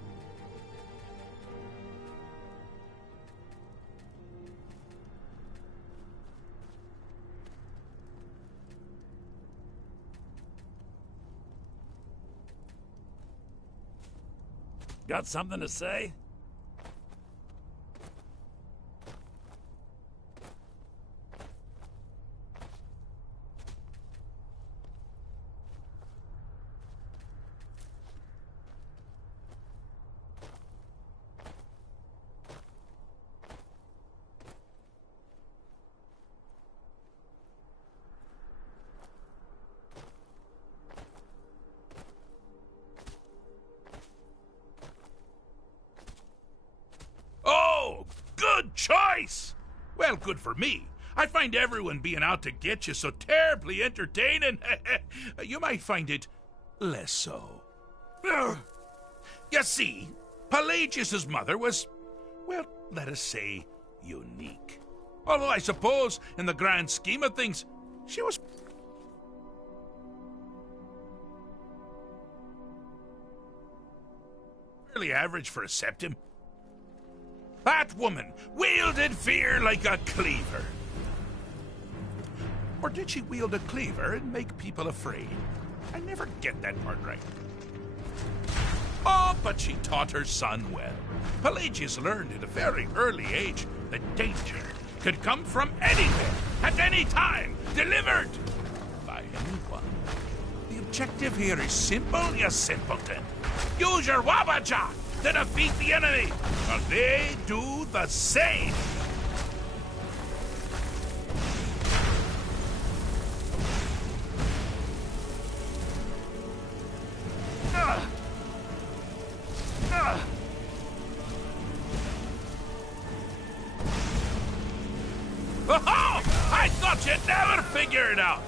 Got something to say? Good choice! Well, good for me. I find everyone being out to get you so terribly entertaining. You might find it less so. You see, Pelagius's mother was, well, let us say, unique. Although I suppose, in the grand scheme of things, she was fairly average for a septim. That woman wielded fear like a cleaver. Or did she wield a cleaver and make people afraid? I never get that part right. Oh, but she taught her son well. Pelagius learned at a very early age that danger could come from anywhere, at any time, delivered by anyone. The objective here is simple, you simpleton. Use your Wabaja to defeat the enemy, while they do the same. Oh, I thought you'd never figure it out.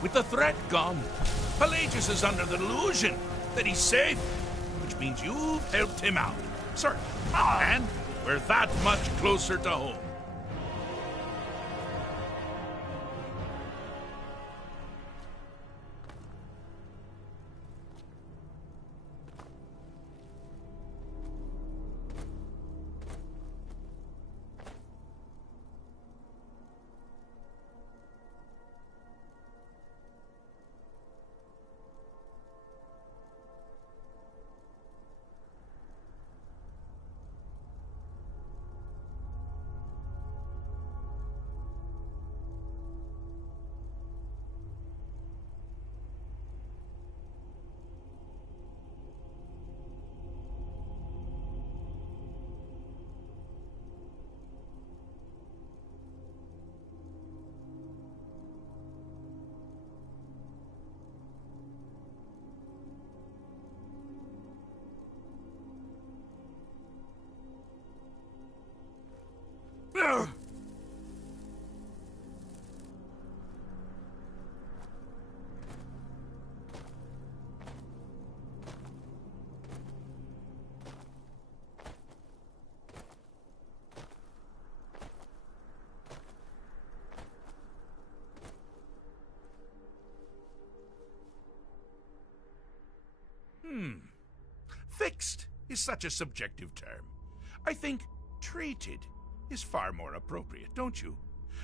With the threat gone, Pelagius is under the delusion that he's safe, which means you've helped him out. Sir, and we're that much closer to home. Fixed is such a subjective term. I think treated is far more appropriate, don't you?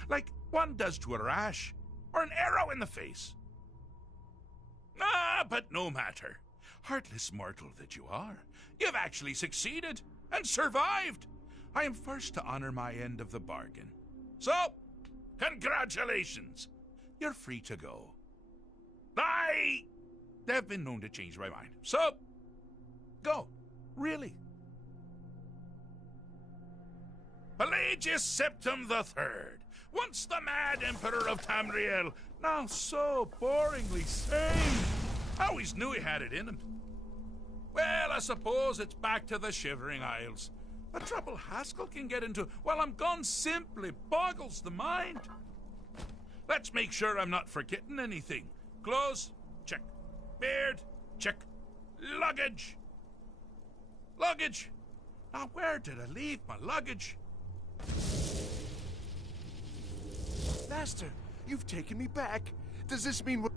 Like one does to a rash or an arrow in the face. Ah, but no matter. Heartless mortal that you are, you've actually succeeded and survived. I am first to honor my end of the bargain. So, congratulations. You're free to go. They've been known to change my mind. So, go. Really. Pelagius Septim the Third, once the mad Emperor of Tamriel, now so boringly sane. I always knew he had it in him. Well, I suppose it's back to the Shivering Isles. The trouble Haskell can get into while I'm gone simply boggles the mind. Let's make sure I'm not forgetting anything. Clothes, check. Beard, check. Luggage. Luggage. Now, where did I leave my luggage? Master, you've taken me back. Does this mean we're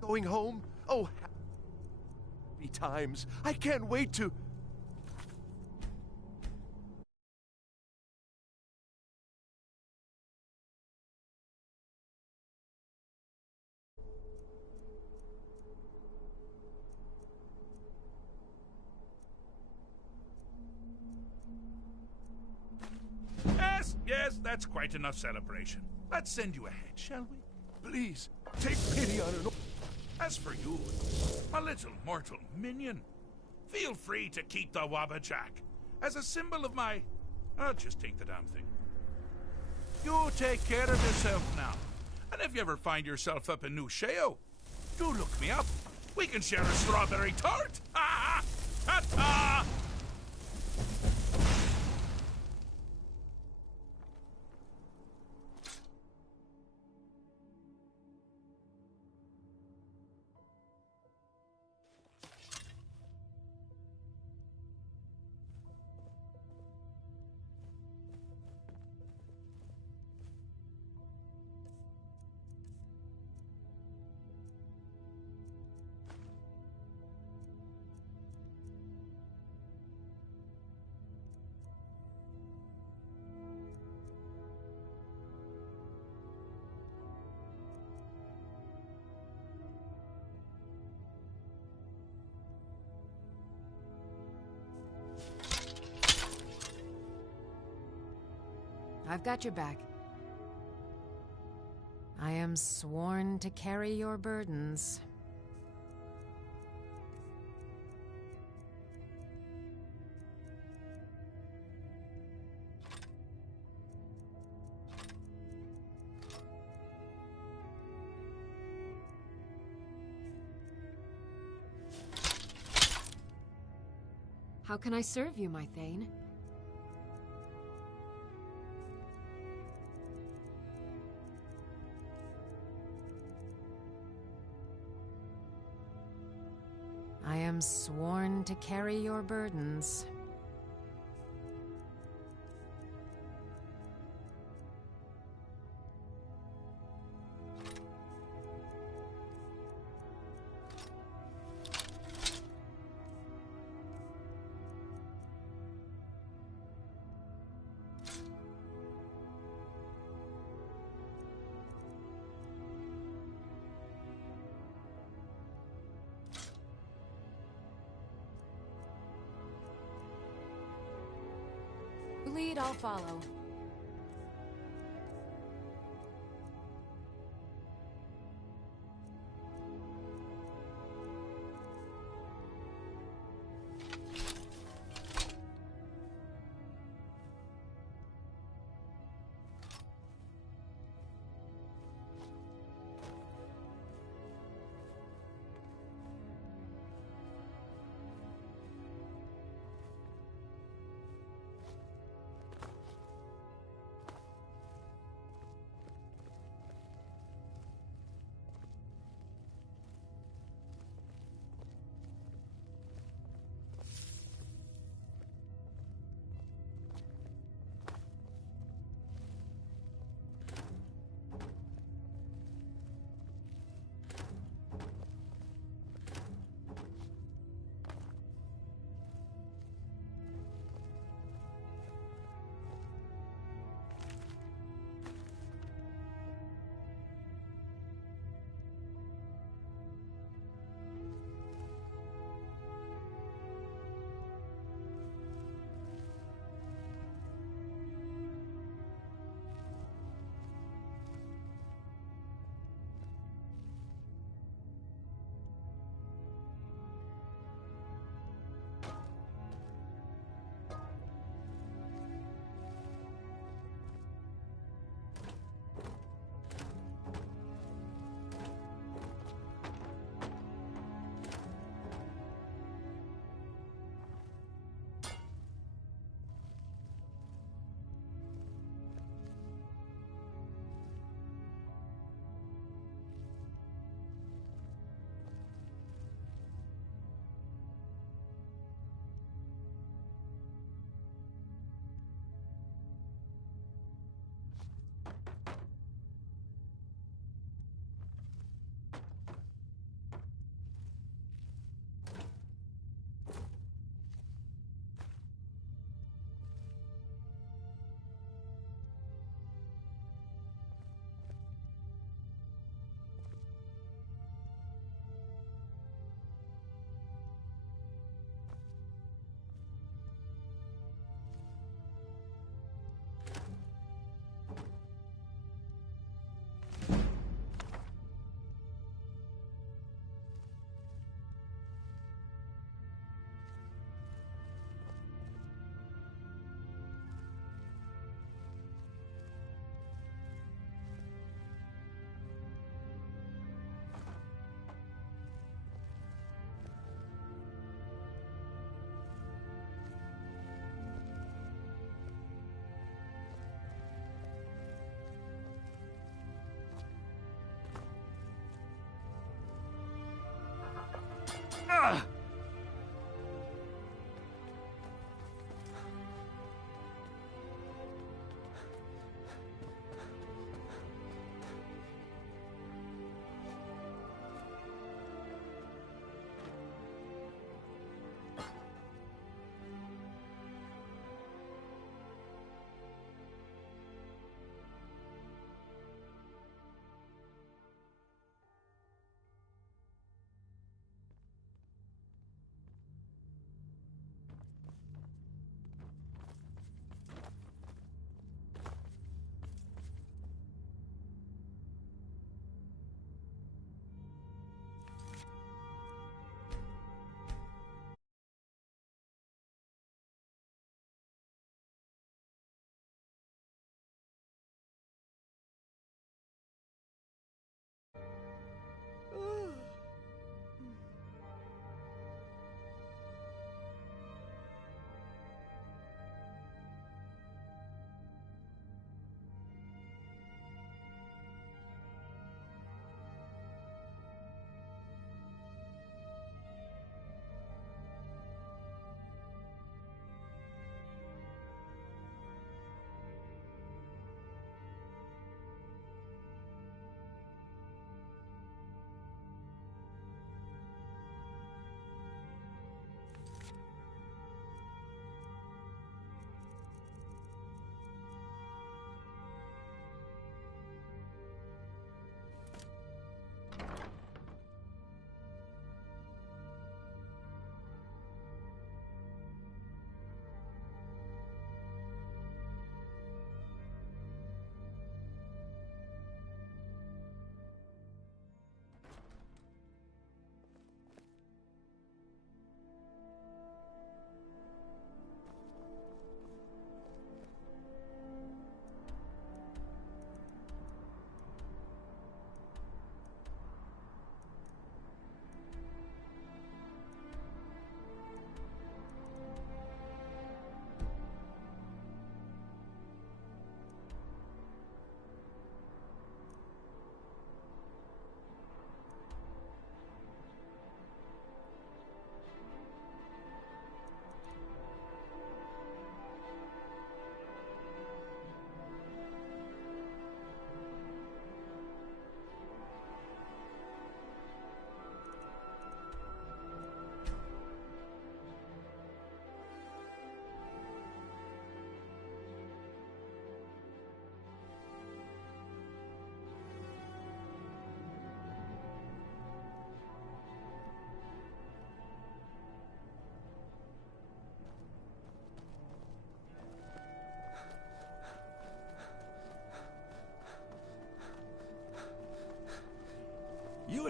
going home? Oh, happy times. I can't wait to... Yes, that's quite enough celebration. Let's send you ahead, shall we? Please, take pity on an... As for you, my little mortal minion, feel free to keep the Wabbajack as a symbol of my... I'll just take the damn thing. You take care of yourself now. And if you ever find yourself up in New Sheo, do look me up. We can share a strawberry tart. Ha ha! Ta-ta! I've got your back. I am sworn to carry your burdens. How can I serve you, my Thane? I am sworn to carry your burdens. Lead, I'll follow.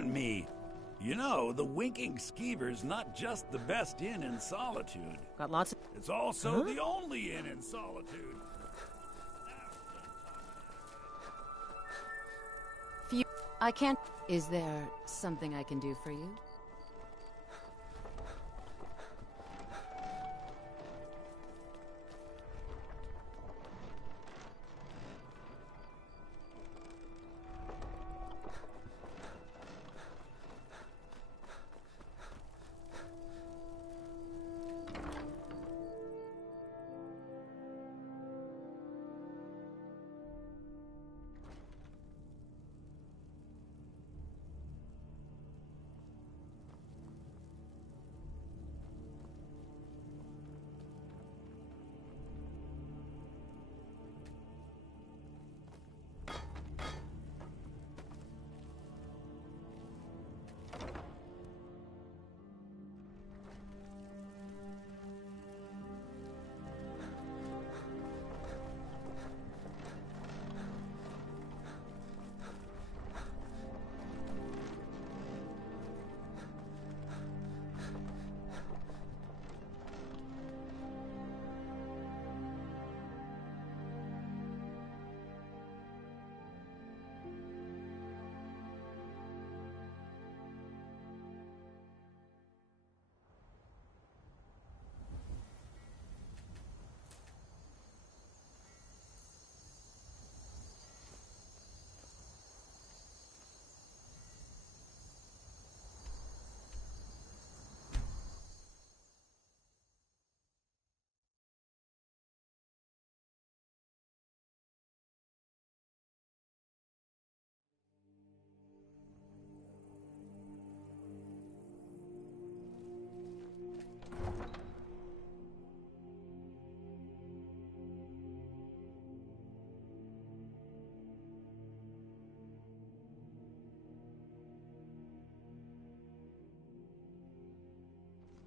on me. You know, the Winking Skeever's not just the best inn in Solitude. Got lots of... It's also the only inn in Solitude. I can't... Is there something I can do for you?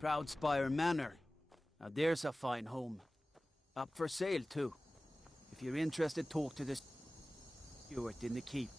Proudspire Manor. Now there's a fine home. Up for sale, too. If you're interested, talk to the steward in the keep.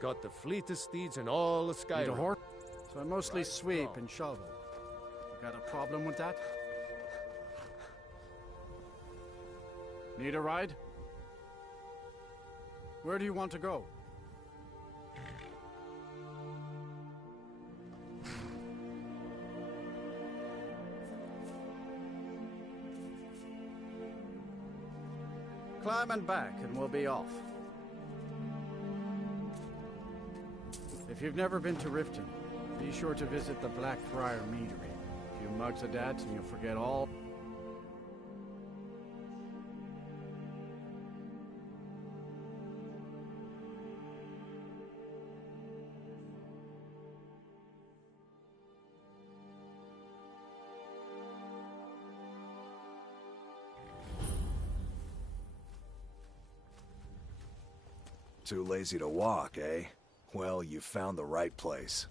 Got the fleetest steeds in all of Skyrim. Need a horse? So I mostly sweep and shovel. You got a problem with that? Need a ride? Where do you want to go? Climb and back and we'll be off. If you've never been to Riften, be sure to visit the Blackfriar Meadery. A few mugs of that and you'll forget all... Too lazy to walk, eh? Well, you found the right place.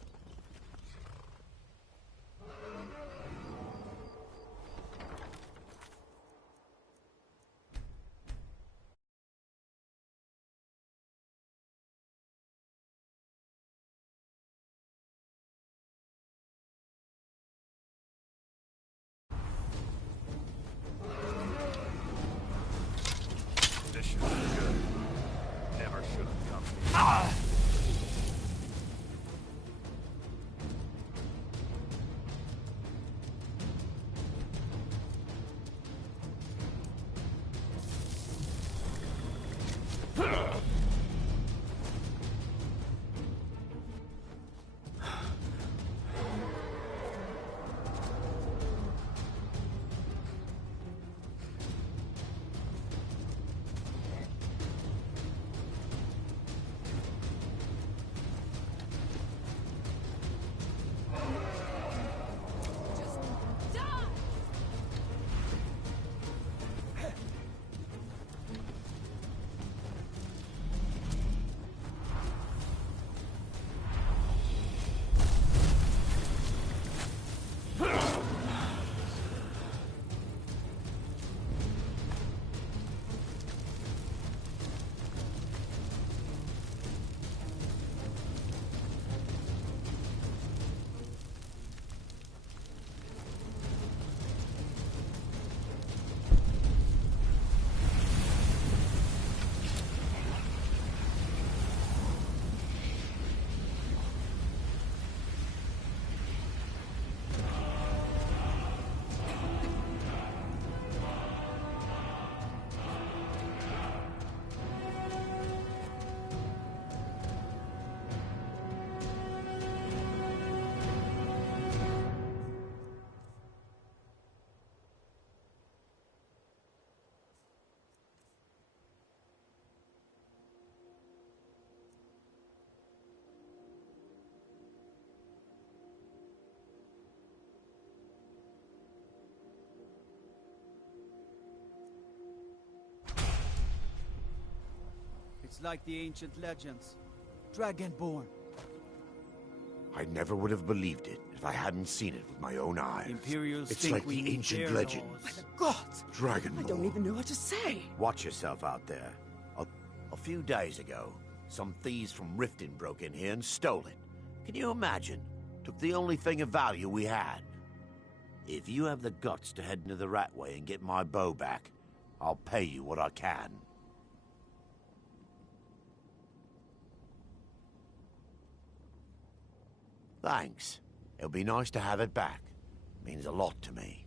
It's like the ancient legends. Dragonborn. I never would have believed it if I hadn't seen it with my own eyes. Imperials it's think like we the need ancient their legends. laws. Gods! Dragonborn. I don't even know what to say. Watch yourself out there. A few days ago, some thieves from Riften broke in here and stole it. Can you imagine? Took the only thing of value we had. If you have the guts to head into the Ratway and get my bow back, I'll pay you what I can. Thanks. It'll be nice to have it back. Means a lot to me.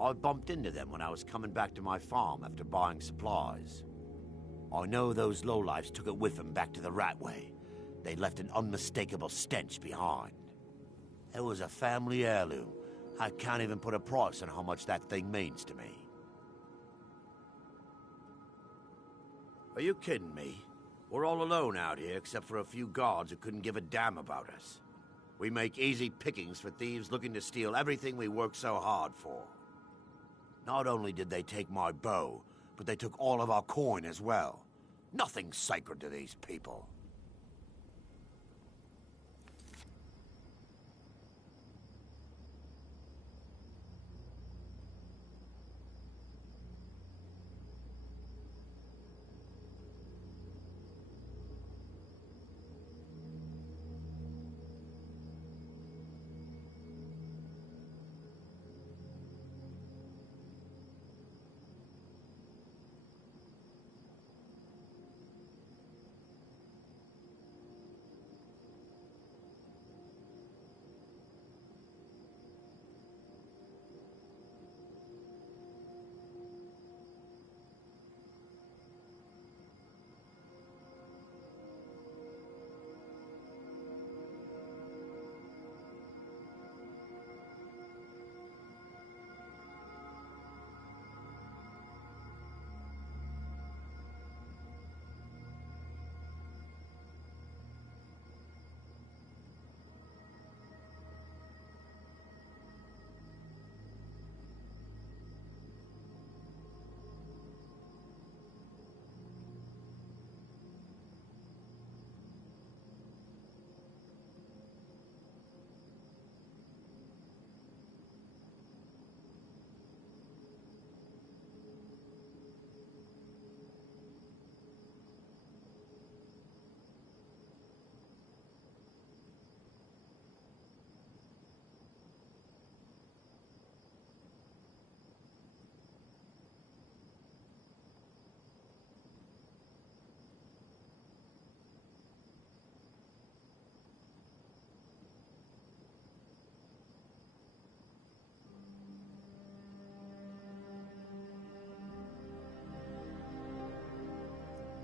I bumped into them when I was coming back to my farm after buying supplies. I know those lowlifes took it with them back to the Ratway. They left an unmistakable stench behind. It was a family heirloom. I can't even put a price on how much that thing means to me. Are you kidding me? We're all alone out here except for a few guards who couldn't give a damn about us. We make easy pickings for thieves looking to steal everything we work so hard for. Not only did they take my bow, but they took all of our coin as well. Nothing's sacred to these people.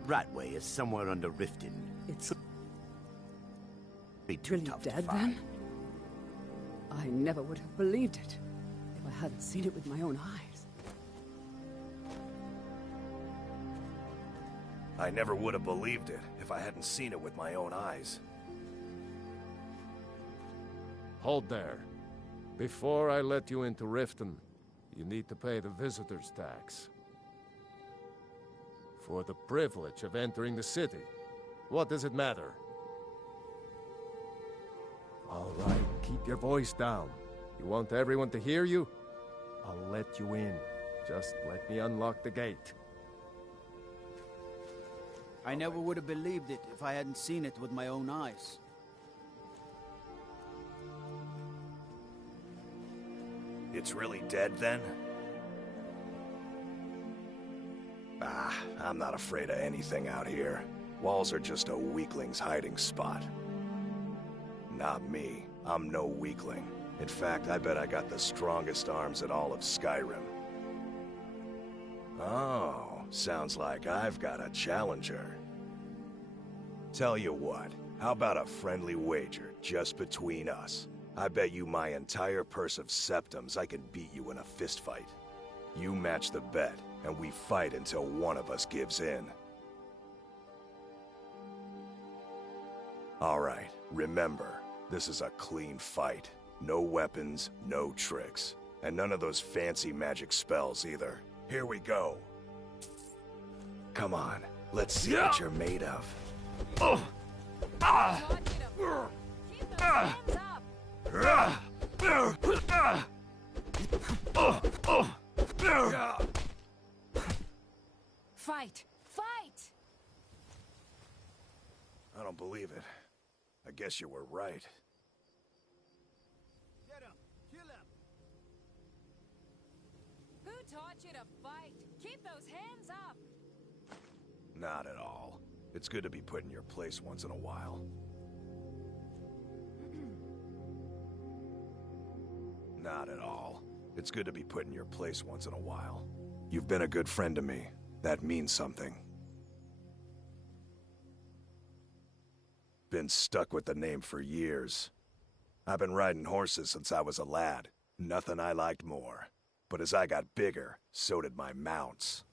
Ratway is somewhere under Riften. It's be too really tough dead to find. then? I never would have believed it if I hadn't seen it with my own eyes. I never would have believed it if I hadn't seen it with my own eyes. Hold there. Before I let you into Riften, you need to pay the visitor's tax. For the privilege of entering the city. What does it matter? All right, keep your voice down. You want everyone to hear you? I'll let you in. Just let me unlock the gate. I never would have believed it if I hadn't seen it with my own eyes. It's really dead then? Ah, I'm not afraid of anything out here. Walls are just a weakling's hiding spot. Not me. I'm no weakling. In fact, I bet I got the strongest arms in all of Skyrim. Oh, sounds like I've got a challenger. Tell you what, how about a friendly wager just between us? I bet you my entire purse of septums I can beat you in a fistfight. You match the bet, and we fight until one of us gives in. All right, remember, this is a clean fight. No weapons, no tricks. And none of those fancy magic spells either. Here we go. Come on, let's see what you're made of. Fight! Fight! I don't believe it. I guess you were right. Get him! Kill him! Who taught you to fight? Keep those hands up! Not at all. It's good to be put in your place once in a while. Not at all. It's good to be put in your place once in a while. You've been a good friend to me. That means something. Been stuck with the name for years. I've been riding horses since I was a lad. Nothing I liked more. But as I got bigger, so did my mounts.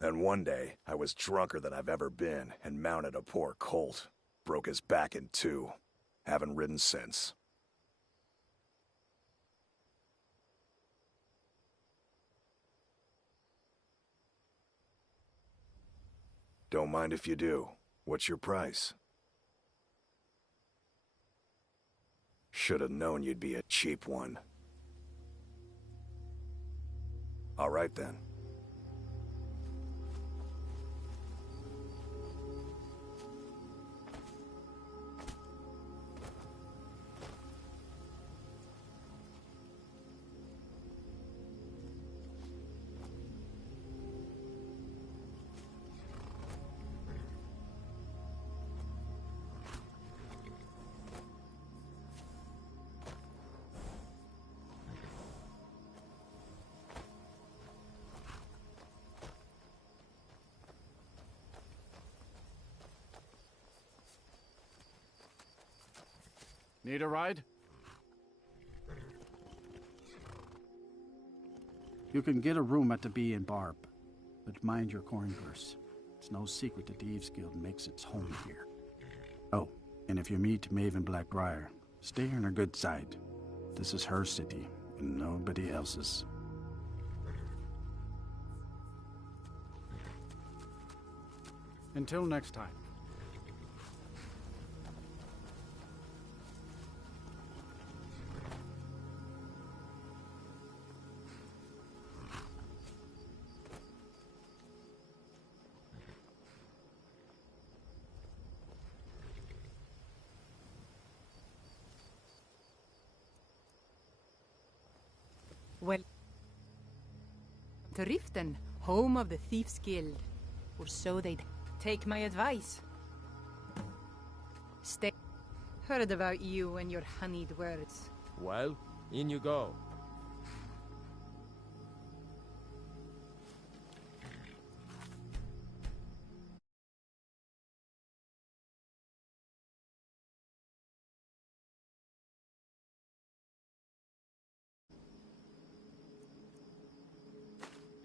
Then one day, I was drunker than I've ever been and mounted a poor colt. Broke his back in two. Haven't ridden since. Don't mind if you do. What's your price? Should have known you'd be a cheap one. All right then. Need a ride? You can get a room at the Bee and Barb, but mind your coin purse. It's no secret the Thieves Guild makes its home here. Oh, and if you meet Maven Blackbriar, stay on her good side. This is her city, and nobody else's. Until next time. Well, to Riften, home of the Thieves Guild. Or so they'd take my advice. Stay. Heard about you and your honeyed words. Well, in you go.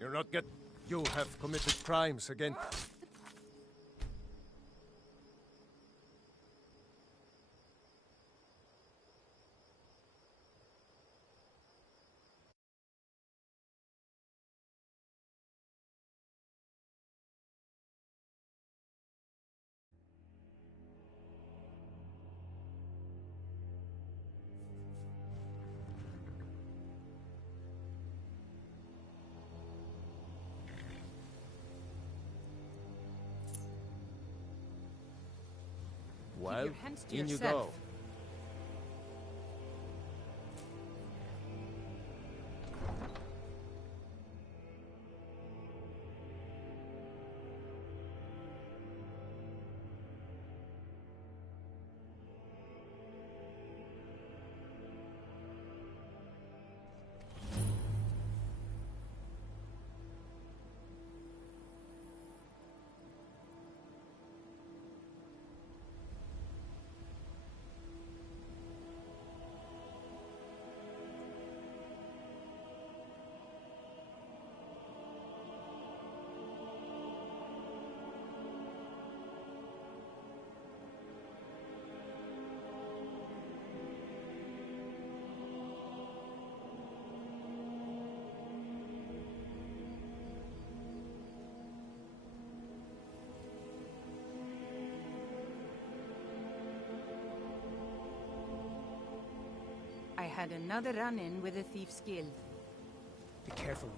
You're not get. You have committed crimes against. Well, in you go. I had another run-in with a thief's guild. Be careful.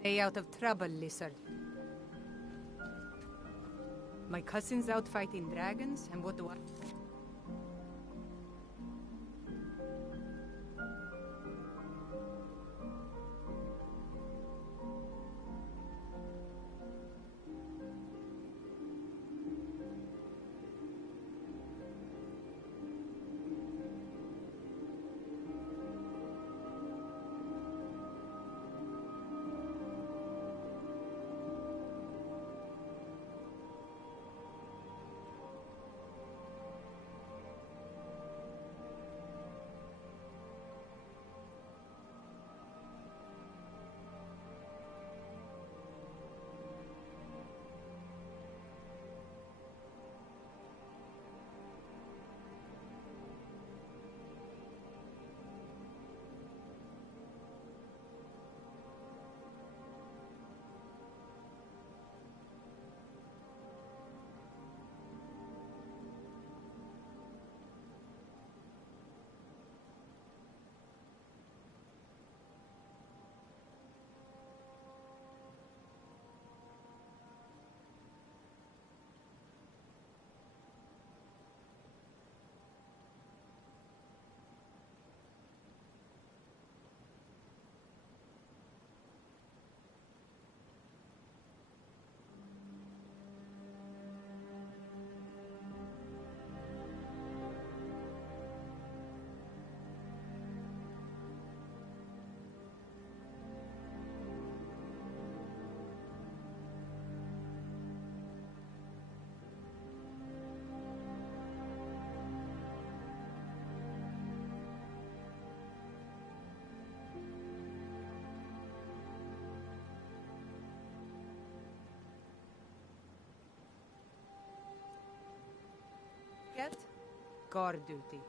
Stay out of trouble, lizard. My cousin's out fighting dragons, and what do I... guard duty.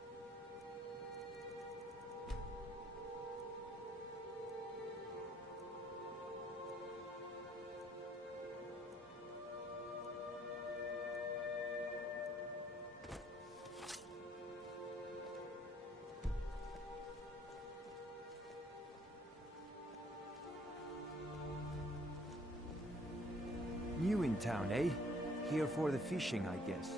New in town, eh? Here for the fishing, I guess.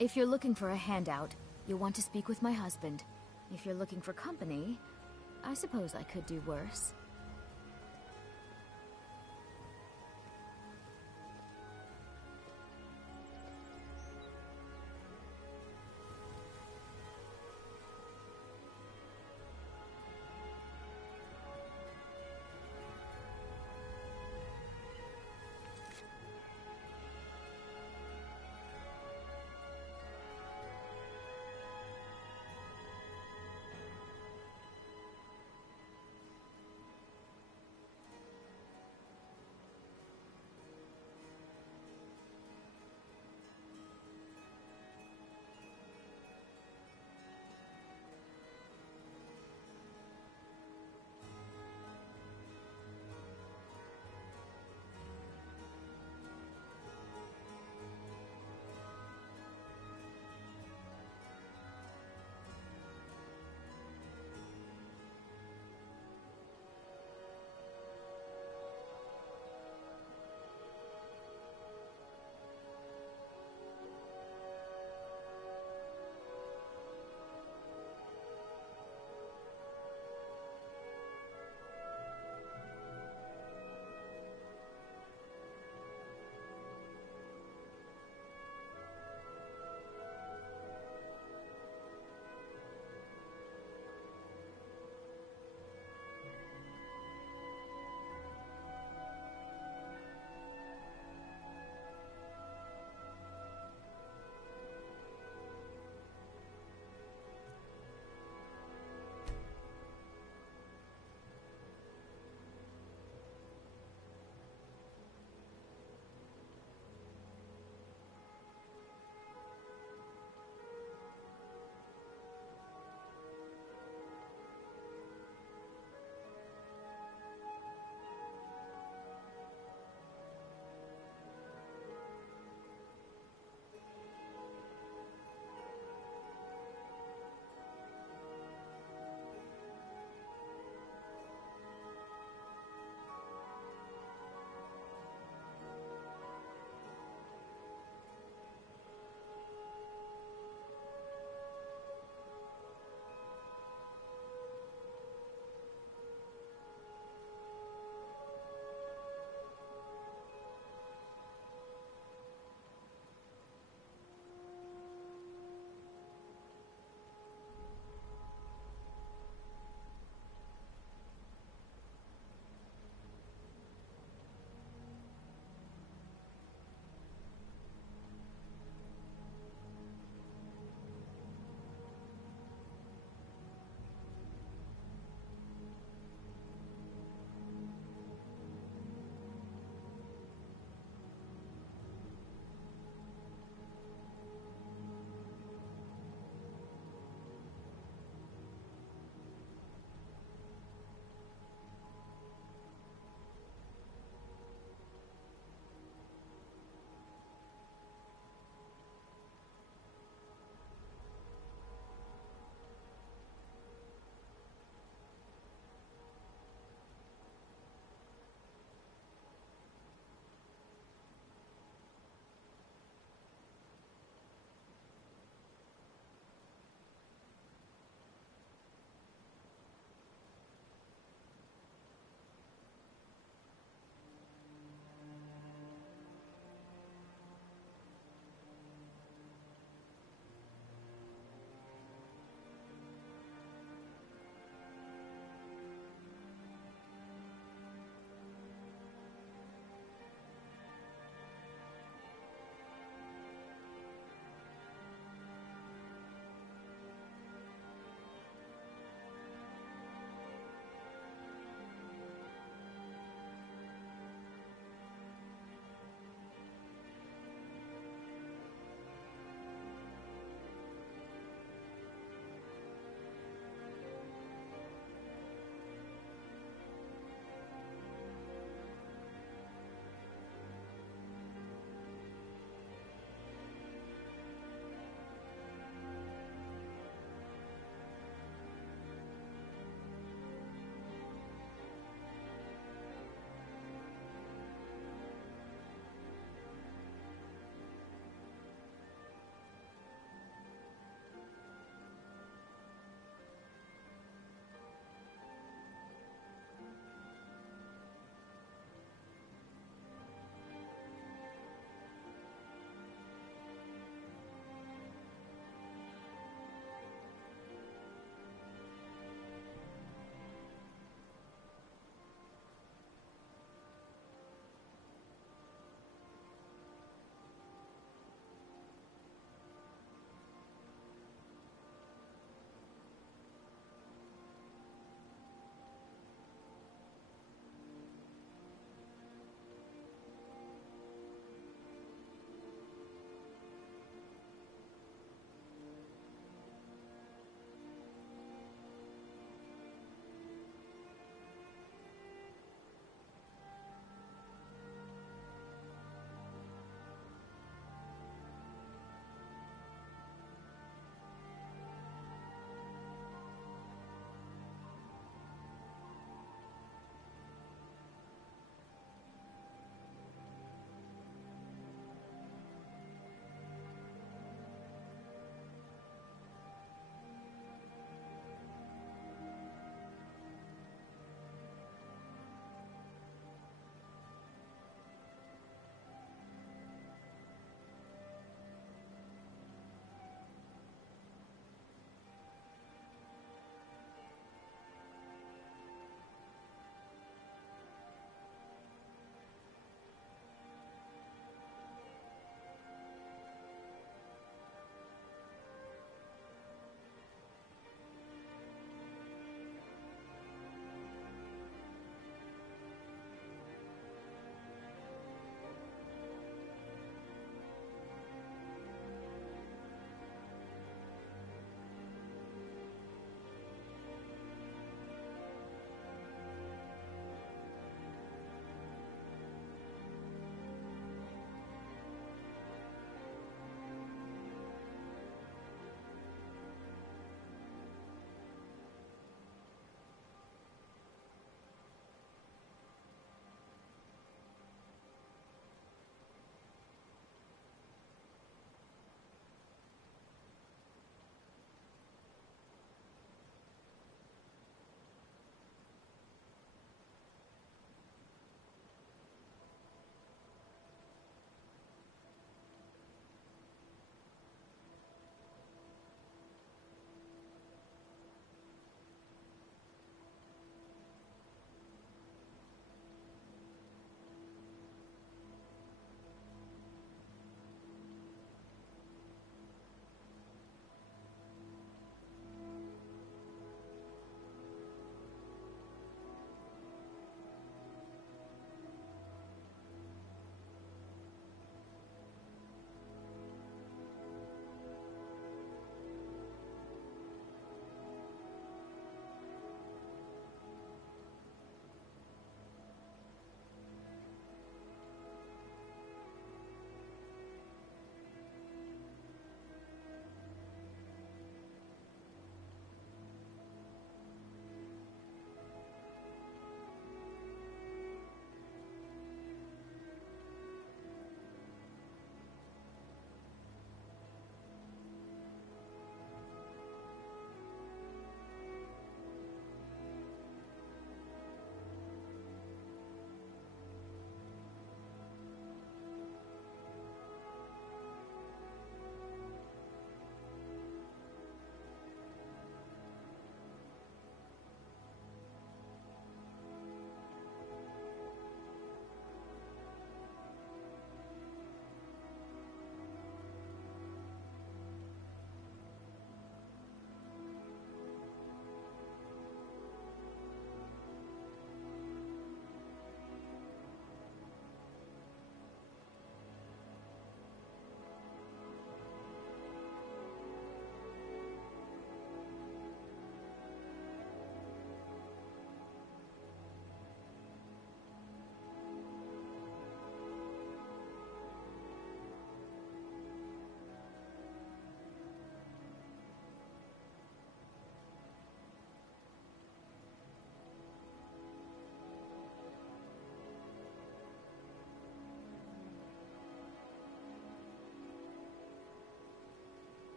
If you're looking for a handout, you'll want to speak with my husband. If you're looking for company, I suppose I could do worse.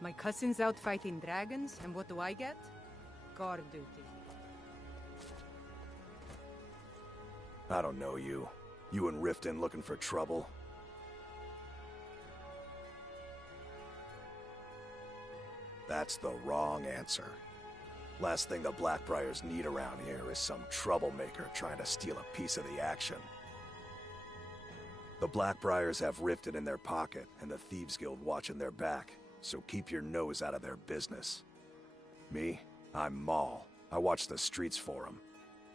My cousin's out fighting dragons, and what do I get? Guard duty. I don't know you. You and Riften looking for trouble? That's the wrong answer. Last thing the Blackbriars need around here is some troublemaker trying to steal a piece of the action. The Blackbriars have Riften in their pocket and the Thieves Guild watching their back, so keep your nose out of their business. Me? I'm Maul. I watch the streets for them.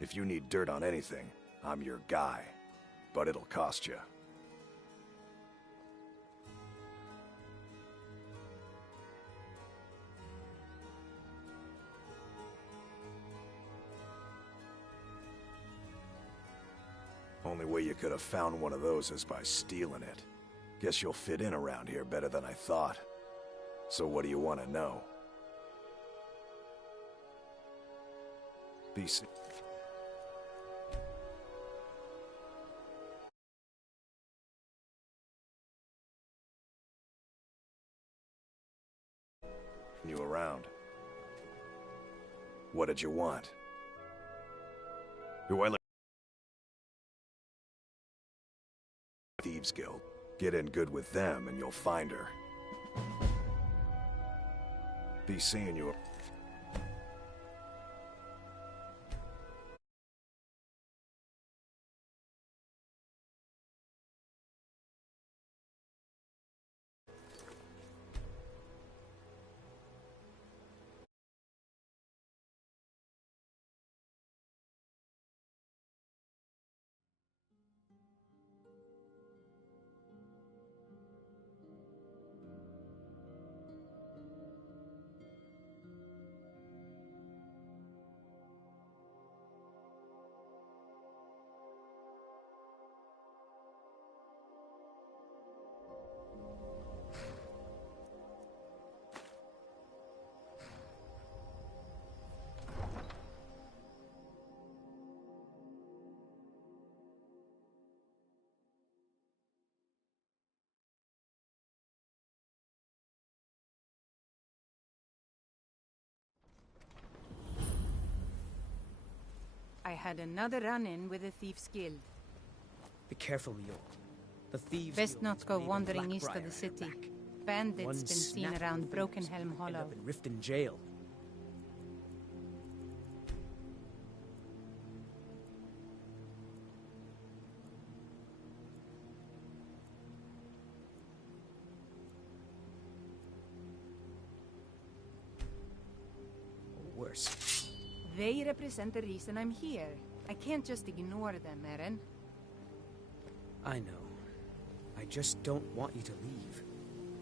If you need dirt on anything, I'm your guy. But it'll cost you. Only way you could have found one of those is by stealing it. Guess you'll fit in around here better than I thought. So what do you want to know? Be safe. You around? What did you want? Do I let Thieves Guild? Get in good with them and you'll find her. Be seeing you. I had another run-in with the Thieves Guild. Be careful, Mule. The thieves. Best not Guild go is wandering Blackbriar east of the in city. their back. Bandits One been seen snap around of the Broken fingers Helm and Hollow. End up in Riften jail. Or worse. They represent the reason I'm here. I can't just ignore them, Eren. I know. I just don't want you to leave.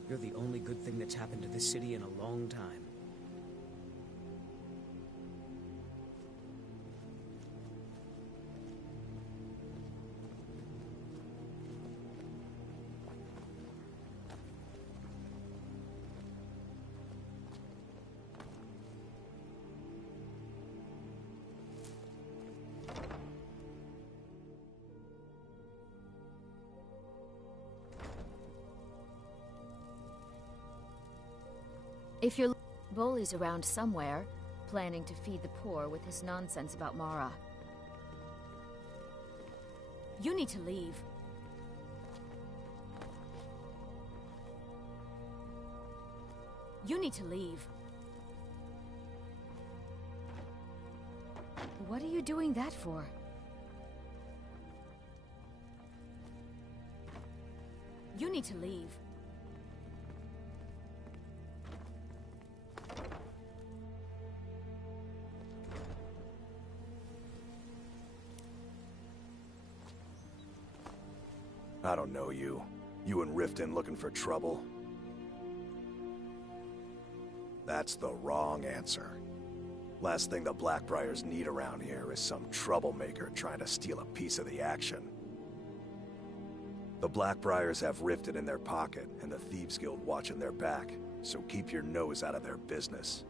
You're the only good thing that's happened to this city in a long time. If your bull is around somewhere, planning to feed the poor with his nonsense about Mara. You need to leave. You need to leave. What are you doing that for? You need to leave. I don't know you. You and Riften looking for trouble? That's the wrong answer. Last thing the Blackbriars need around here is some troublemaker trying to steal a piece of the action. The Blackbriars have Riften in their pocket and the Thieves Guild watching their back, so keep your nose out of their business.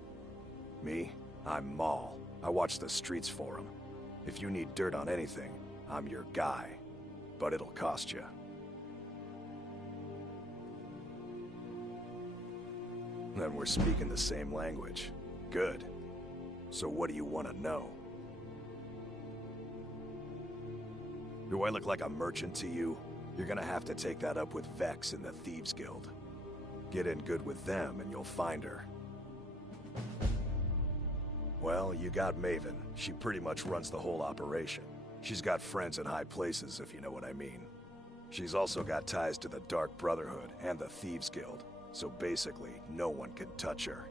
Me? I'm Maul. I watch the streets for them. If you need dirt on anything, I'm your guy. But it'll cost you. Then we're speaking the same language. Good. So what do you want to know? Do I look like a merchant to you? You're gonna have to take that up with Vex in the Thieves Guild. Get in good with them and you'll find her. Well, you got Maven. She pretty much runs the whole operation. She's got friends in high places, if you know what I mean. She's also got ties to the Dark Brotherhood and the Thieves Guild, so basically, no one can touch her.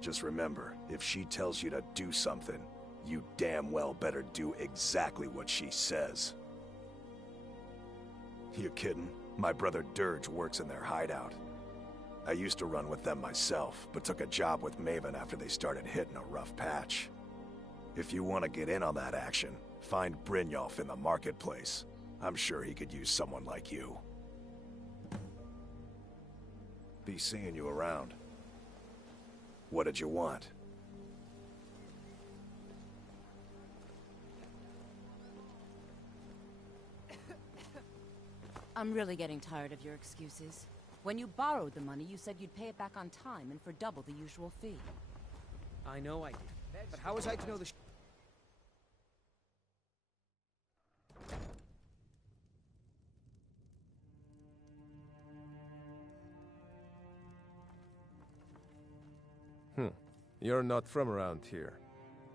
Just remember, if she tells you to do something, you damn well better do exactly what she says. You kidding? My brother Dirge works in their hideout. I used to run with them myself, but took a job with Maven after they started hitting a rough patch. If you want to get in on that action, find Brynjolf in the marketplace. I'm sure he could use someone like you. Be seeing you around. What did you want? I'm really getting tired of your excuses. When you borrowed the money, you said you'd pay it back on time and for double the usual fee. I know I did. But how was I to know the You're not from around here.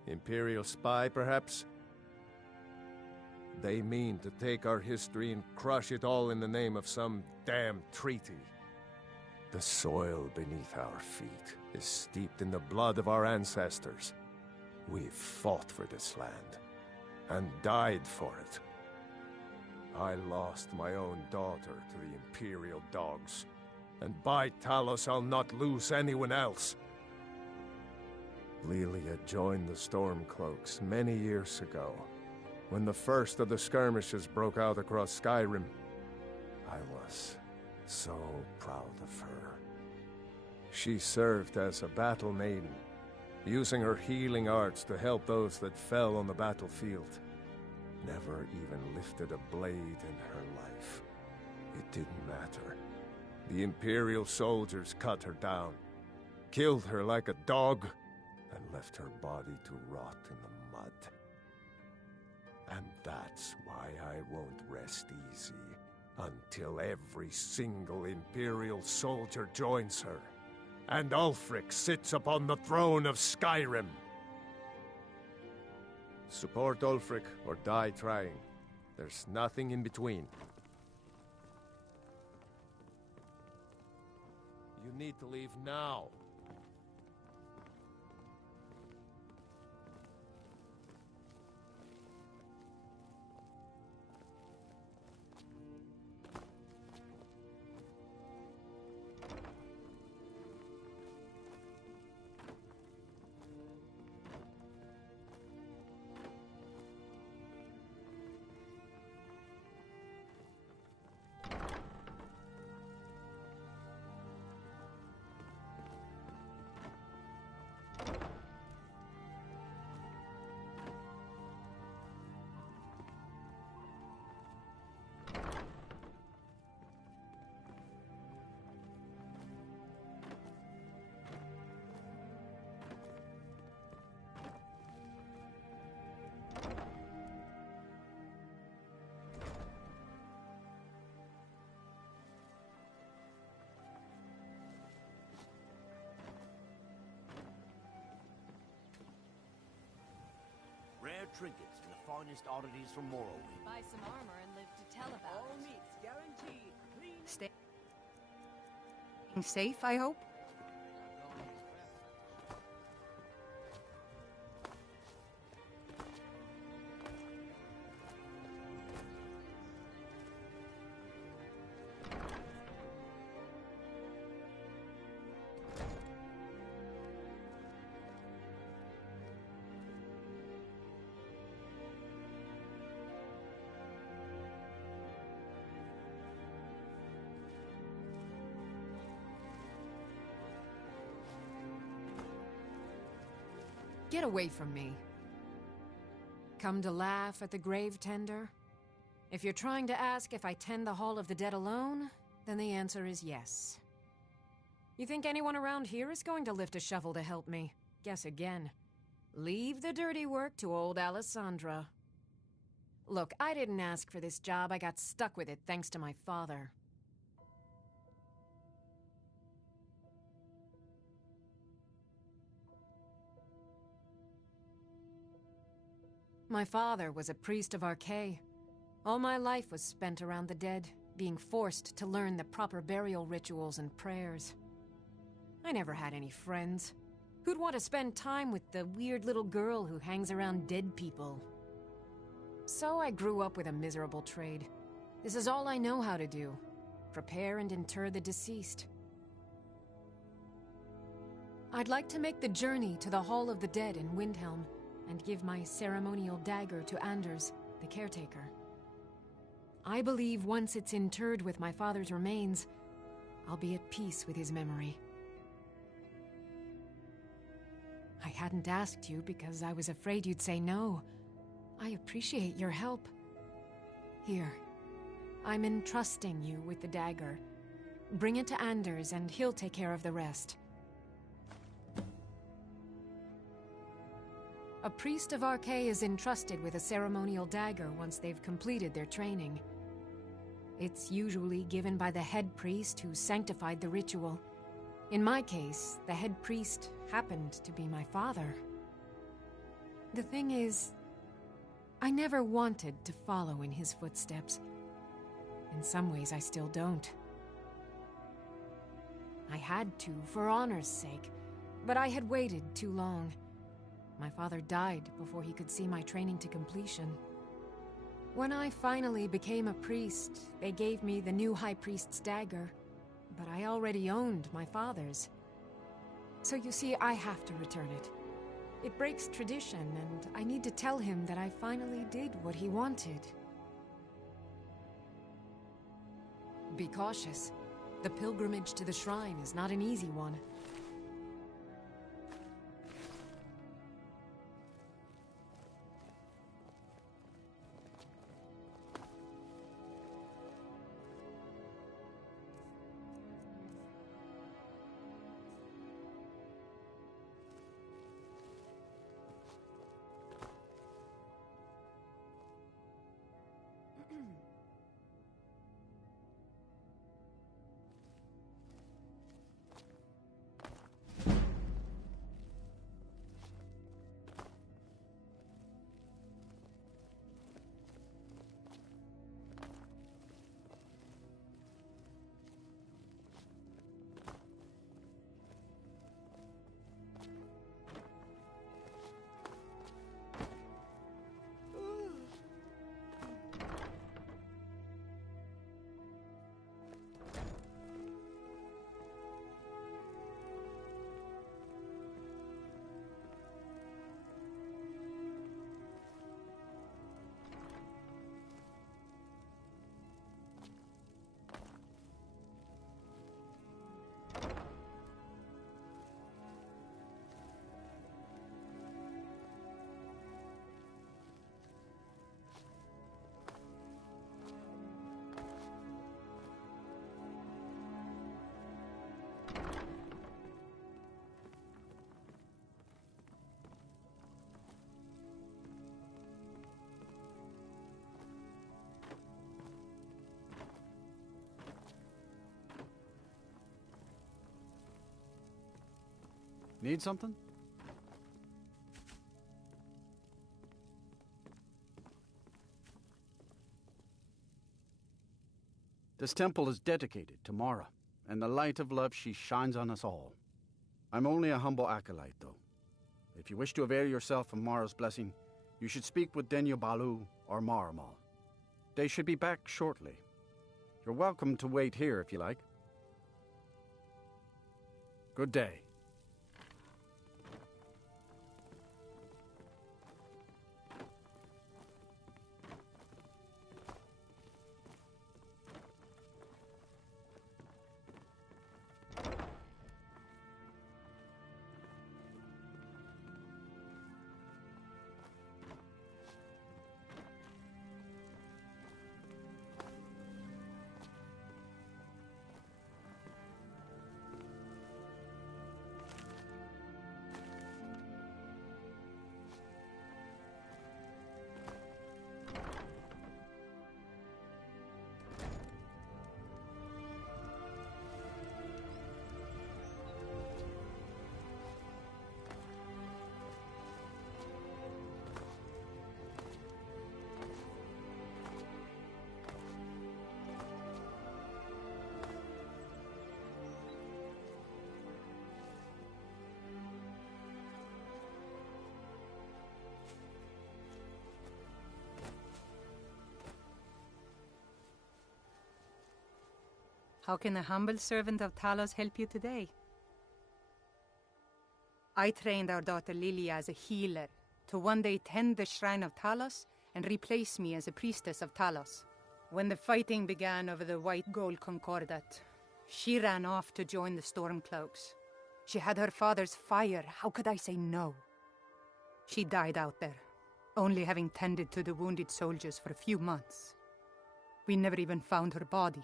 Imperial spy, perhaps? They mean to take our history and crush it all in the name of some damn treaty. The soil beneath our feet is steeped in the blood of our ancestors. We've fought for this land, and died for it. I lost my own daughter to the Imperial dogs, and by Talos I'll not lose anyone else. Lilia joined the Stormcloaks many years ago, when the first of the skirmishes broke out across Skyrim. I was so proud of her. She served as a battle maiden, using her healing arts to help those that fell on the battlefield. Never even lifted a blade in her life. It didn't matter. The Imperial soldiers cut her down, killed her like a dog, and left her body to rot in the mud. And that's why I won't rest easy until every single Imperial soldier joins her, and Ulfric sits upon the throne of Skyrim. Support Ulfric or die trying. There's nothing in between. You need to leave now. Rare trinkets and the finest oddities from Morrowind. Buy some armor and live to tell about All it. meats guaranteed. Stay safe, I hope. Get away from me. Come to laugh at the grave tender? If you're trying to ask if I tend the Hall of the Dead alone, then the answer is yes. You think anyone around here is going to lift a shovel to help me? Guess again. Leave the dirty work to old Alessandra. Look, I didn't ask for this job. I got stuck with it thanks to my father. My father was a priest of Archay. All my life was spent around the dead, being forced to learn the proper burial rituals and prayers. I never had any friends. Who'd want to spend time with the weird little girl who hangs around dead people? So I grew up with a miserable trade. This is all I know how to do. Prepare and inter the deceased. I'd like to make the journey to the Hall of the Dead in Windhelm and give my ceremonial dagger to Anders, the caretaker. I believe once it's interred with my father's remains, I'll be at peace with his memory. I hadn't asked you because I was afraid you'd say no. I appreciate your help. Here, I'm entrusting you with the dagger. Bring it to Anders and he'll take care of the rest. A priest of Archay is entrusted with a ceremonial dagger once they've completed their training. It's usually given by the head priest who sanctified the ritual. In my case, the head priest happened to be my father. The thing is, I never wanted to follow in his footsteps. In some ways, I still don't. I had to, for honor's sake, but I had waited too long. My father died before he could see my training to completion. When I finally became a priest, they gave me the new High Priest's dagger, but I already owned my father's. So you see, I have to return it. It breaks tradition, and I need to tell him that I finally did what he wanted. Be cautious. The pilgrimage to the shrine is not an easy one. Need something? This temple is dedicated to Mara, and the light of love she shines on us all. I'm only a humble acolyte, though. If you wish to avail yourself of Mara's blessing, you should speak with Denyo Balu or Maramal. They should be back shortly. You're welcome to wait here if you like. Good day. How can a humble servant of Talos help you today? I trained our daughter Lilia as a healer to one day tend the shrine of Talos and replace me as a priestess of Talos. When the fighting began over the white gold concordat, she ran off to join the Stormcloaks. She had her father's fire. How could I say no? She died out there, only having tended to the wounded soldiers for a few months. We never even found her body.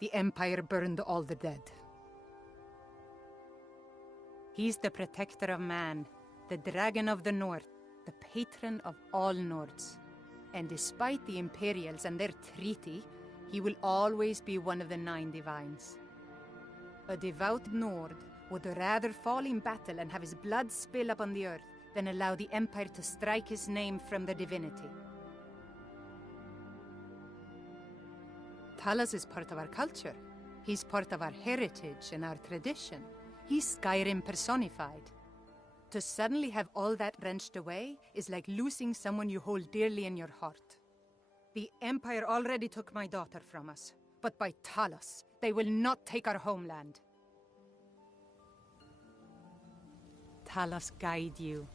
The Empire burned all the dead. He's the protector of man, the dragon of the North, the patron of all Nords. And despite the Imperials and their treaty, he will always be one of the 9 divines. A devout Nord would rather fall in battle and have his blood spill upon the earth than allow the Empire to strike his name from the divinity. Talos is part of our culture. He's part of our heritage and our tradition. He's Skyrim personified. To suddenly have all that wrenched away is like losing someone you hold dearly in your heart. The Empire already took my daughter from us, but by Talos, they will not take our homeland. Talos guide you.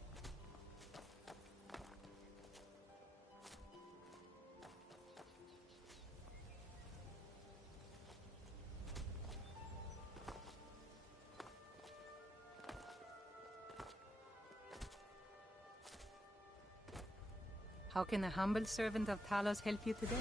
How can a humble servant of Talos help you today?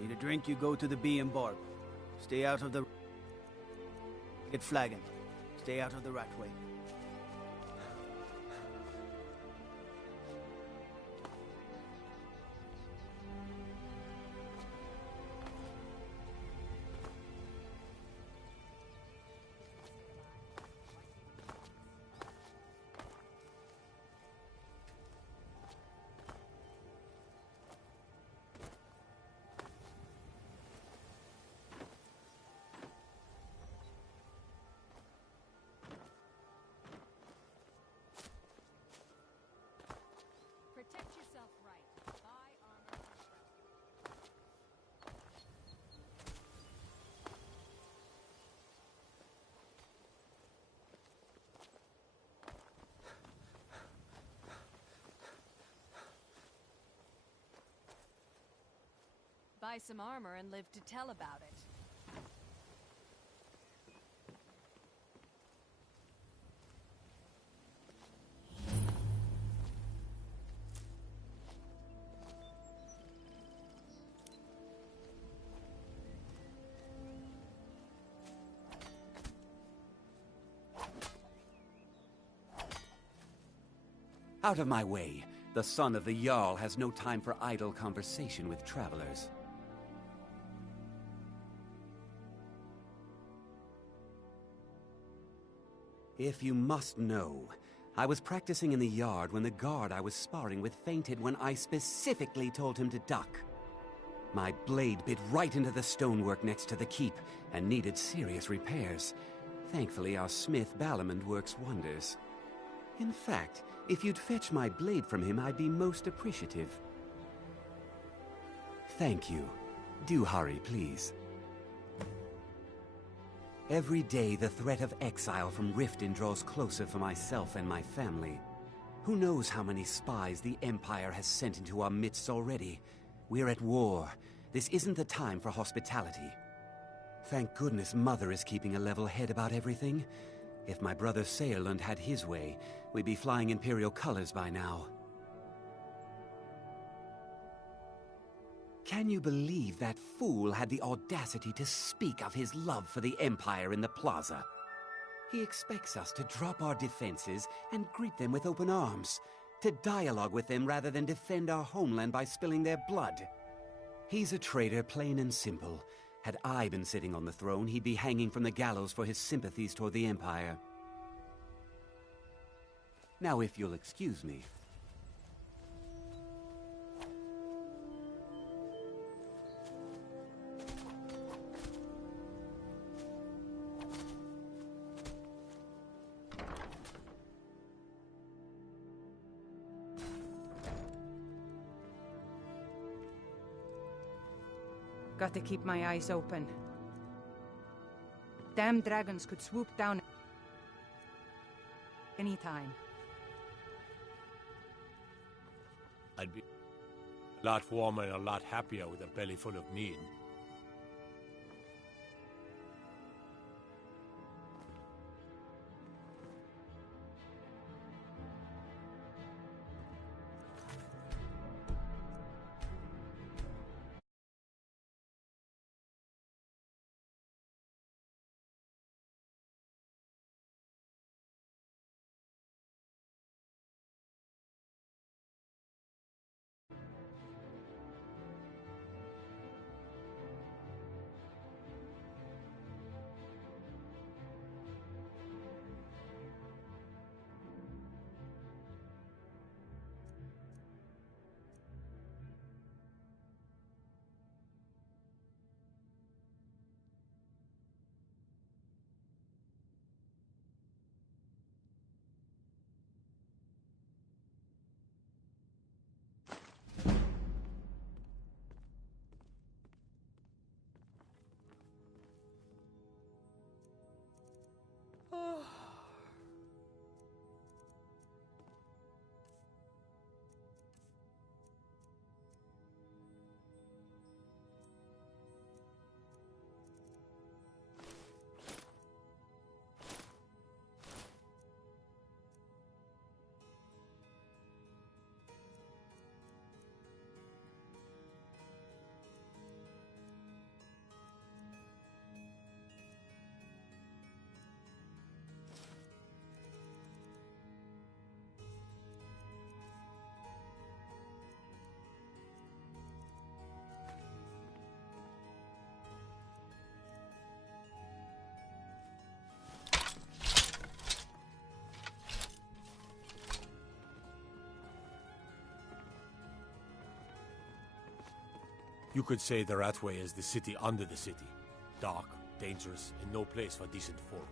Need a drink, you go to the Bee and Barb. Stay out of the... Get flagon. Stay out of the Ratway. Protect yourself right. Buy armor. Buy some armor and live to tell about it. Out of my way. The son of the Jarl has no time for idle conversation with travelers. If you must know, I was practicing in the yard when the guard I was sparring with fainted when I specifically told him to duck. My blade bit right into the stonework next to the keep and needed serious repairs. Thankfully, our smith Balamond works wonders. In fact, if you'd fetch my blade from him, I'd be most appreciative. Thank you. Do hurry, please. Every day, the threat of exile from Riften draws closer for myself and my family. Who knows how many spies the Empire has sent into our midst already? We're at war. This isn't the time for hospitality. Thank goodness Mother is keeping a level head about everything. If my brother Saerlund had his way, we'd be flying Imperial colors by now. Can you believe that fool had the audacity to speak of his love for the Empire in the plaza? He expects us to drop our defenses and greet them with open arms, to dialogue with them rather than defend our homeland by spilling their blood. He's a traitor, plain and simple. Had I been sitting on the throne, he'd be hanging from the gallows for his sympathies toward the Empire. Now, if you'll excuse me. Got to keep my eyes open. Damn dragons could swoop down anytime. I'd be a lot warmer and a lot happier with a belly full of meat. You could say the Rathway is the city under the city. Dark, dangerous, and no place for decent folk.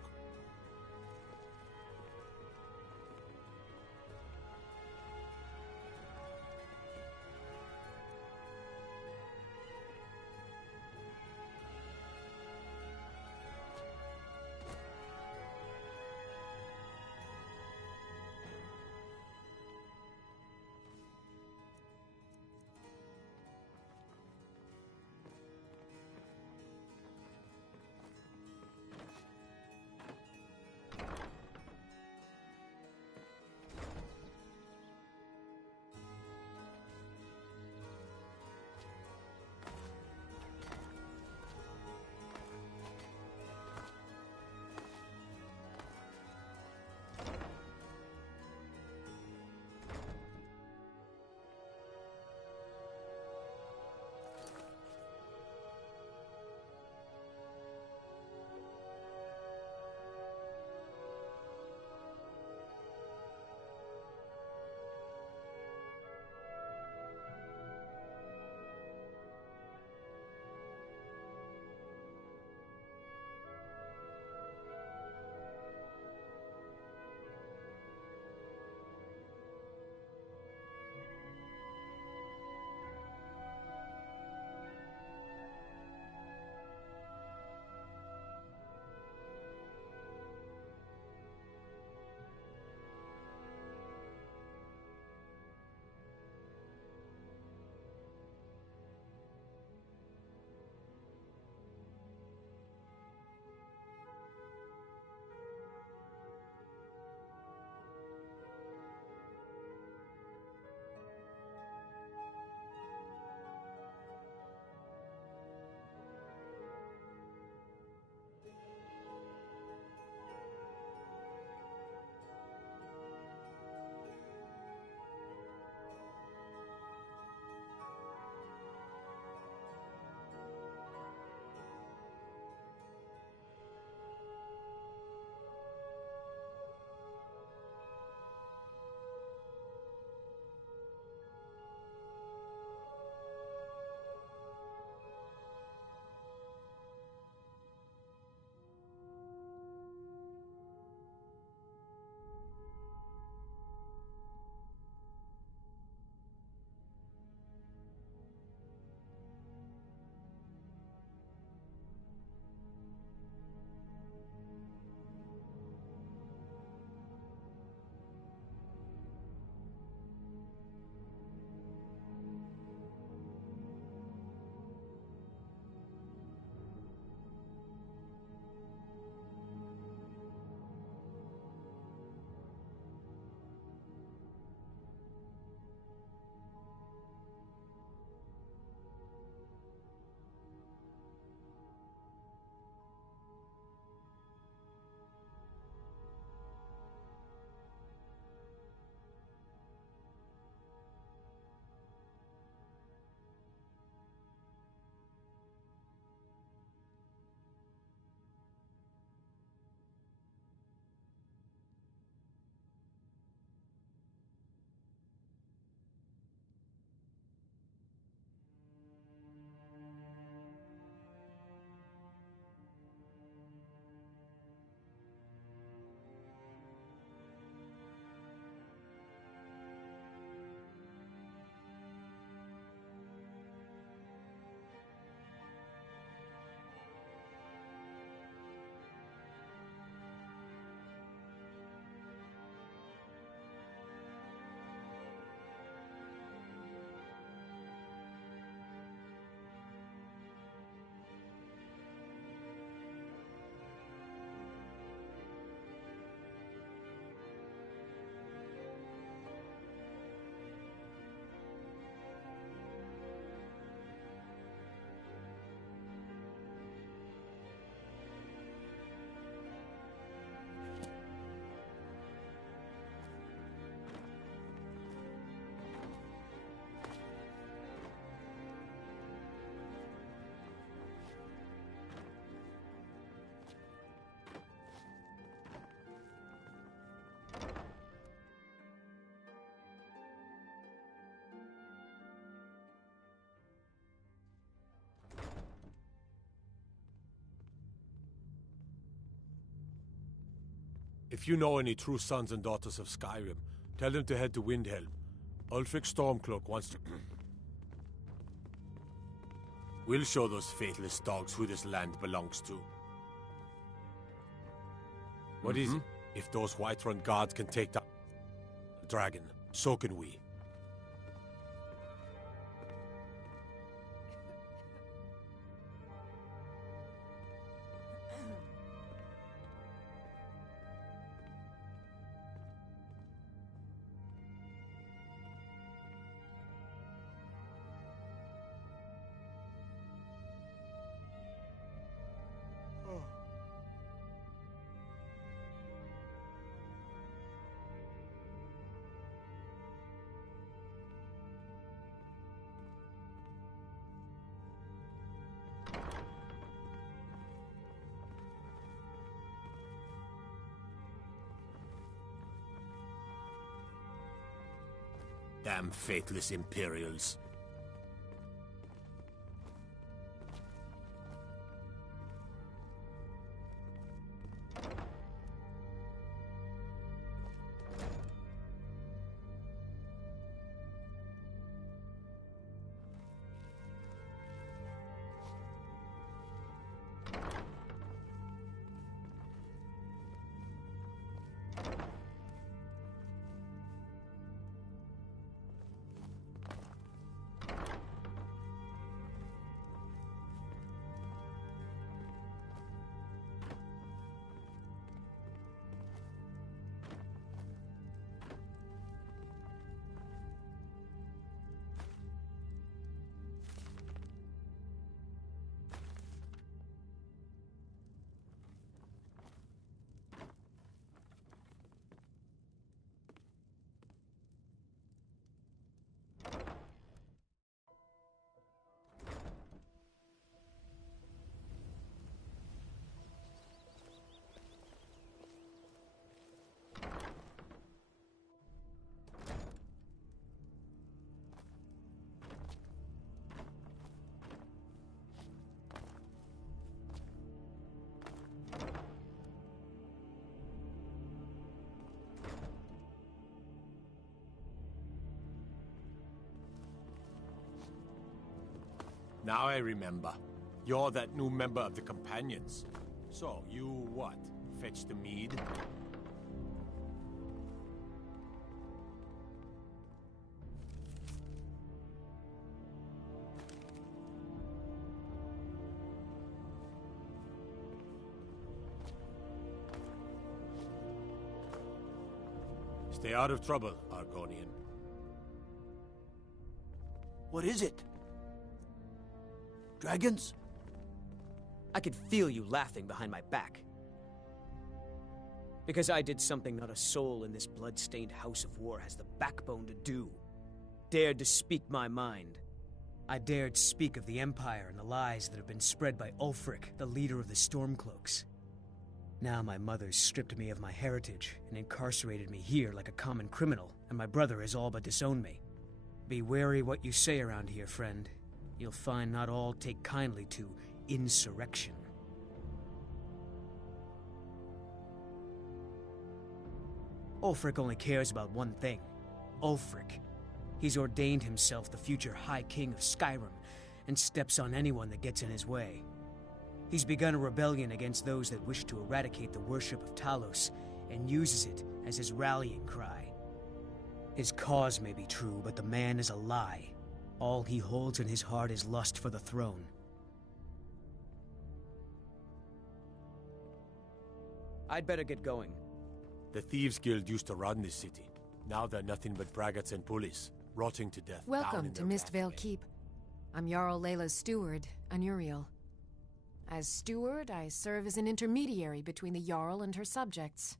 If you know any true sons and daughters of Skyrim, tell them to head to Windhelm. Ulfric Stormcloak wants to... We'll show those faithless dogs who this land belongs to. What is it? If those Whiterun guards can take down the dragon, so can we. Damn faithless Imperials. Now I remember. You're that new member of the Companions. So, you what? Fetch the mead? Stay out of trouble, Argonian. What is it? Dragons? I could feel you laughing behind my back. Because I did something not a soul in this blood-stained house of war has the backbone to do. Dared to speak my mind. I dared speak of the Empire and the lies that have been spread by Ulfric, the leader of the Stormcloaks. Now my mother's stripped me of my heritage and incarcerated me here like a common criminal, and my brother has all but disowned me. Be wary what you say around here, friend. You'll find not all take kindly to insurrection. Ulfric only cares about one thing. Ulfric. He's ordained himself the future High King of Skyrim, and steps on anyone that gets in his way. He's begun a rebellion against those that wish to eradicate the worship of Talos, and uses it as his rallying cry. His cause may be true, but the man is a lie. All he holds in his heart is lust for the throne. I'd better get going. The Thieves Guild used to run this city. Now they're nothing but braggarts and bullies, rotting to death. Welcome to Mistvale Keep. I'm Jarl Layla's steward, Anuriel. As steward, I serve as an intermediary between the Jarl and her subjects.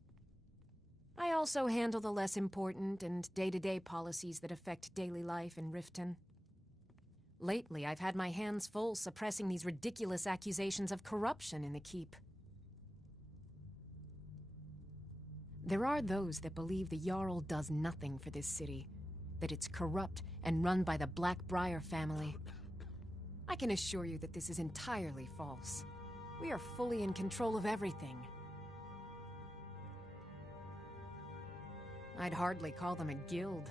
I also handle the less important and day-to-day policies that affect daily life in Riften. Lately, I've had my hands full suppressing these ridiculous accusations of corruption in the Keep. There are those that believe the Jarl does nothing for this city, that it's corrupt and run by the Blackbriar family. I can assure you that this is entirely false. We are fully in control of everything. I'd hardly call them a guild.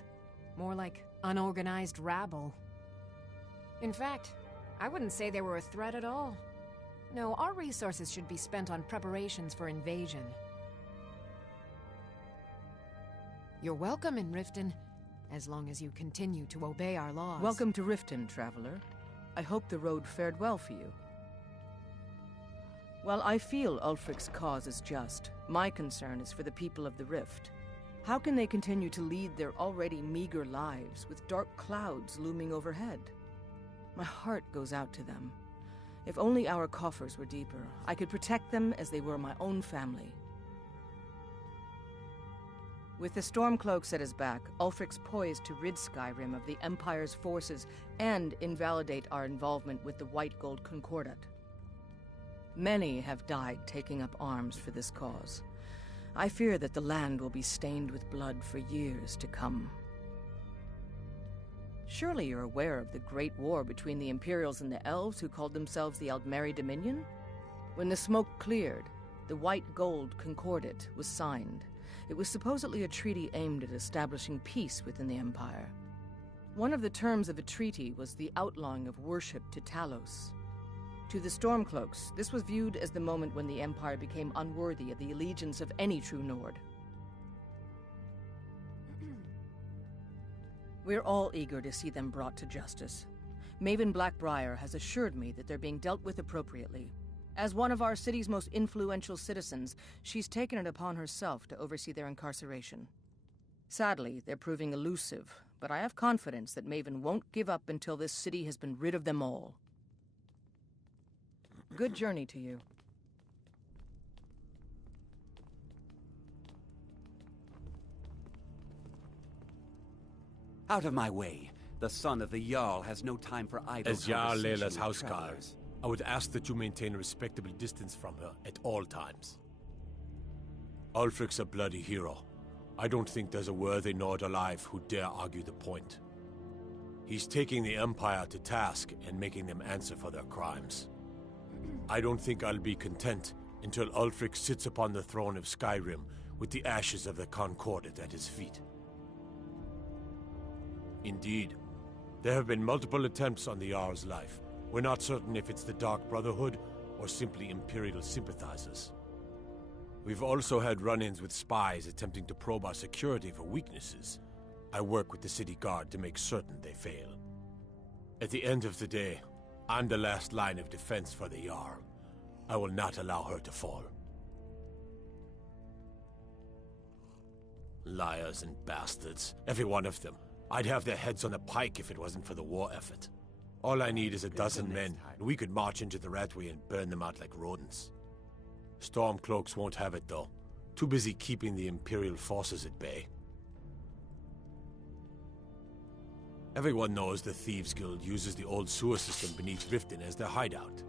More like unorganized rabble. In fact, I wouldn't say they were a threat at all. No, our resources should be spent on preparations for invasion. You're welcome in Riften, as long as you continue to obey our laws. Welcome to Riften, traveler. I hope the road fared well for you. While I feel Ulfric's cause is just, my concern is for the people of the Rift. How can they continue to lead their already meager lives with dark clouds looming overhead? My heart goes out to them. If only our coffers were deeper, I could protect them as they were my own family. With the Stormcloaks at his back, Ulfric's poised to rid Skyrim of the Empire's forces and invalidate our involvement with the White Gold Concordat. Many have died taking up arms for this cause. I fear that the land will be stained with blood for years to come. Surely you're aware of the Great War between the Imperials and the Elves who called themselves the Aldmeri Dominion? When the smoke cleared, the White Gold Concordat was signed. It was supposedly a treaty aimed at establishing peace within the Empire. One of the terms of the treaty was the outlawing of worship to Talos. To the Stormcloaks, this was viewed as the moment when the Empire became unworthy of the allegiance of any true Nord. We're all eager to see them brought to justice. Maven Blackbriar has assured me that they're being dealt with appropriately. As one of our city's most influential citizens, she's taken it upon herself to oversee their incarceration. Sadly, they're proving elusive, but I have confidence that Maven won't give up until this city has been rid of them all. Good journey to you. Out of my way. The son of the Jarl has no time for idle As Jarl conversation Layla's with houseguard, travelers. I would ask that you maintain a respectable distance from her at all times. Ulfric's a bloody hero. I don't think there's a worthy Nord alive who dare argue the point. He's taking the Empire to task and making them answer for their crimes. I don't think I'll be content until Ulfric sits upon the throne of Skyrim with the ashes of the Concordat at his feet. Indeed, there have been multiple attempts on the Jarl's life. We're not certain if it's the Dark Brotherhood or simply Imperial sympathizers. We've also had run-ins with spies attempting to probe our security for weaknesses. I work with the city guard to make certain they fail. At the end of the day, I'm the last line of defense for the Jarl. I will not allow her to fall. Liars and bastards, every one of them. I'd have their heads on a pike if it wasn't for the war effort. All I need is a dozen men, and we could march into the Ratway and burn them out like rodents. Stormcloaks won't have it, though. Too busy keeping the Imperial forces at bay. Everyone knows the Thieves Guild uses the old sewer system beneath Riften as their hideout.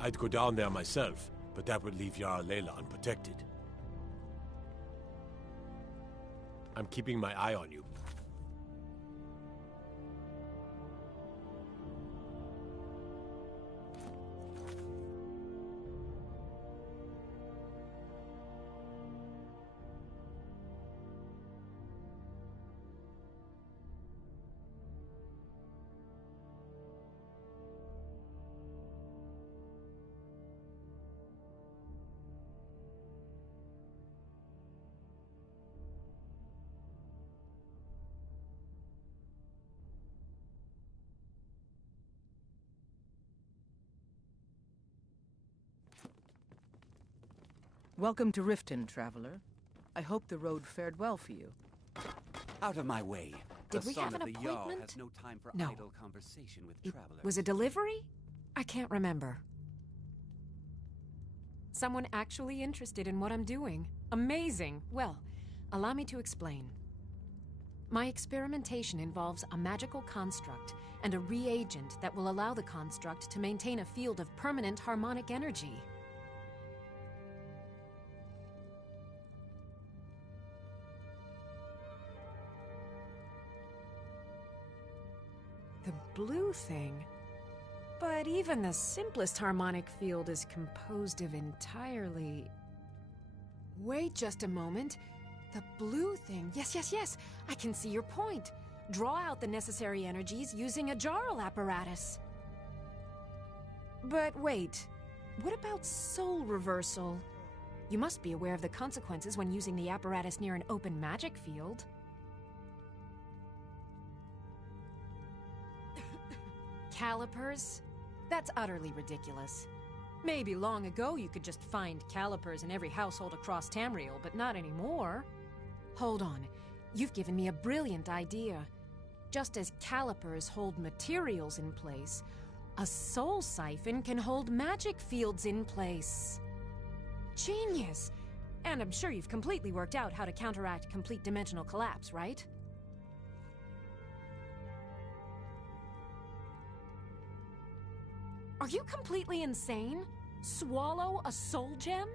I'd go down there myself, but that would leave Jarl Layla unprotected. I'm keeping my eye on you. Welcome to Riften, traveler. I hope the road fared well for you. Out of my way. Did The we son have an of the Jarl appointment? has no time for No. idle conversation with It travelers. was a delivery? I can't remember. Someone actually interested in what I'm doing. Amazing. Well, allow me to explain. My experimentation involves a magical construct and a reagent that will allow the construct to maintain a field of permanent harmonic energy. The blue thing? But even the simplest harmonic field is composed of entirely... Wait just a moment. The blue thing. Yes, yes, yes. I can see your point. Draw out the necessary energies using a Jarl apparatus. But wait, what about soul reversal? You must be aware of the consequences when using the apparatus near an open magic field. Calipers? That's utterly ridiculous. Maybe long ago you could just find calipers in every household across Tamriel, but not anymore. Hold on. You've given me a brilliant idea. Just as calipers hold materials in place, a soul siphon can hold magic fields in place. Genius! And I'm sure you've completely worked out how to counteract complete dimensional collapse, right? Are you completely insane? Swallow a soul gem?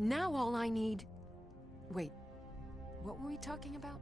Now all I need... Wait, what were we talking about?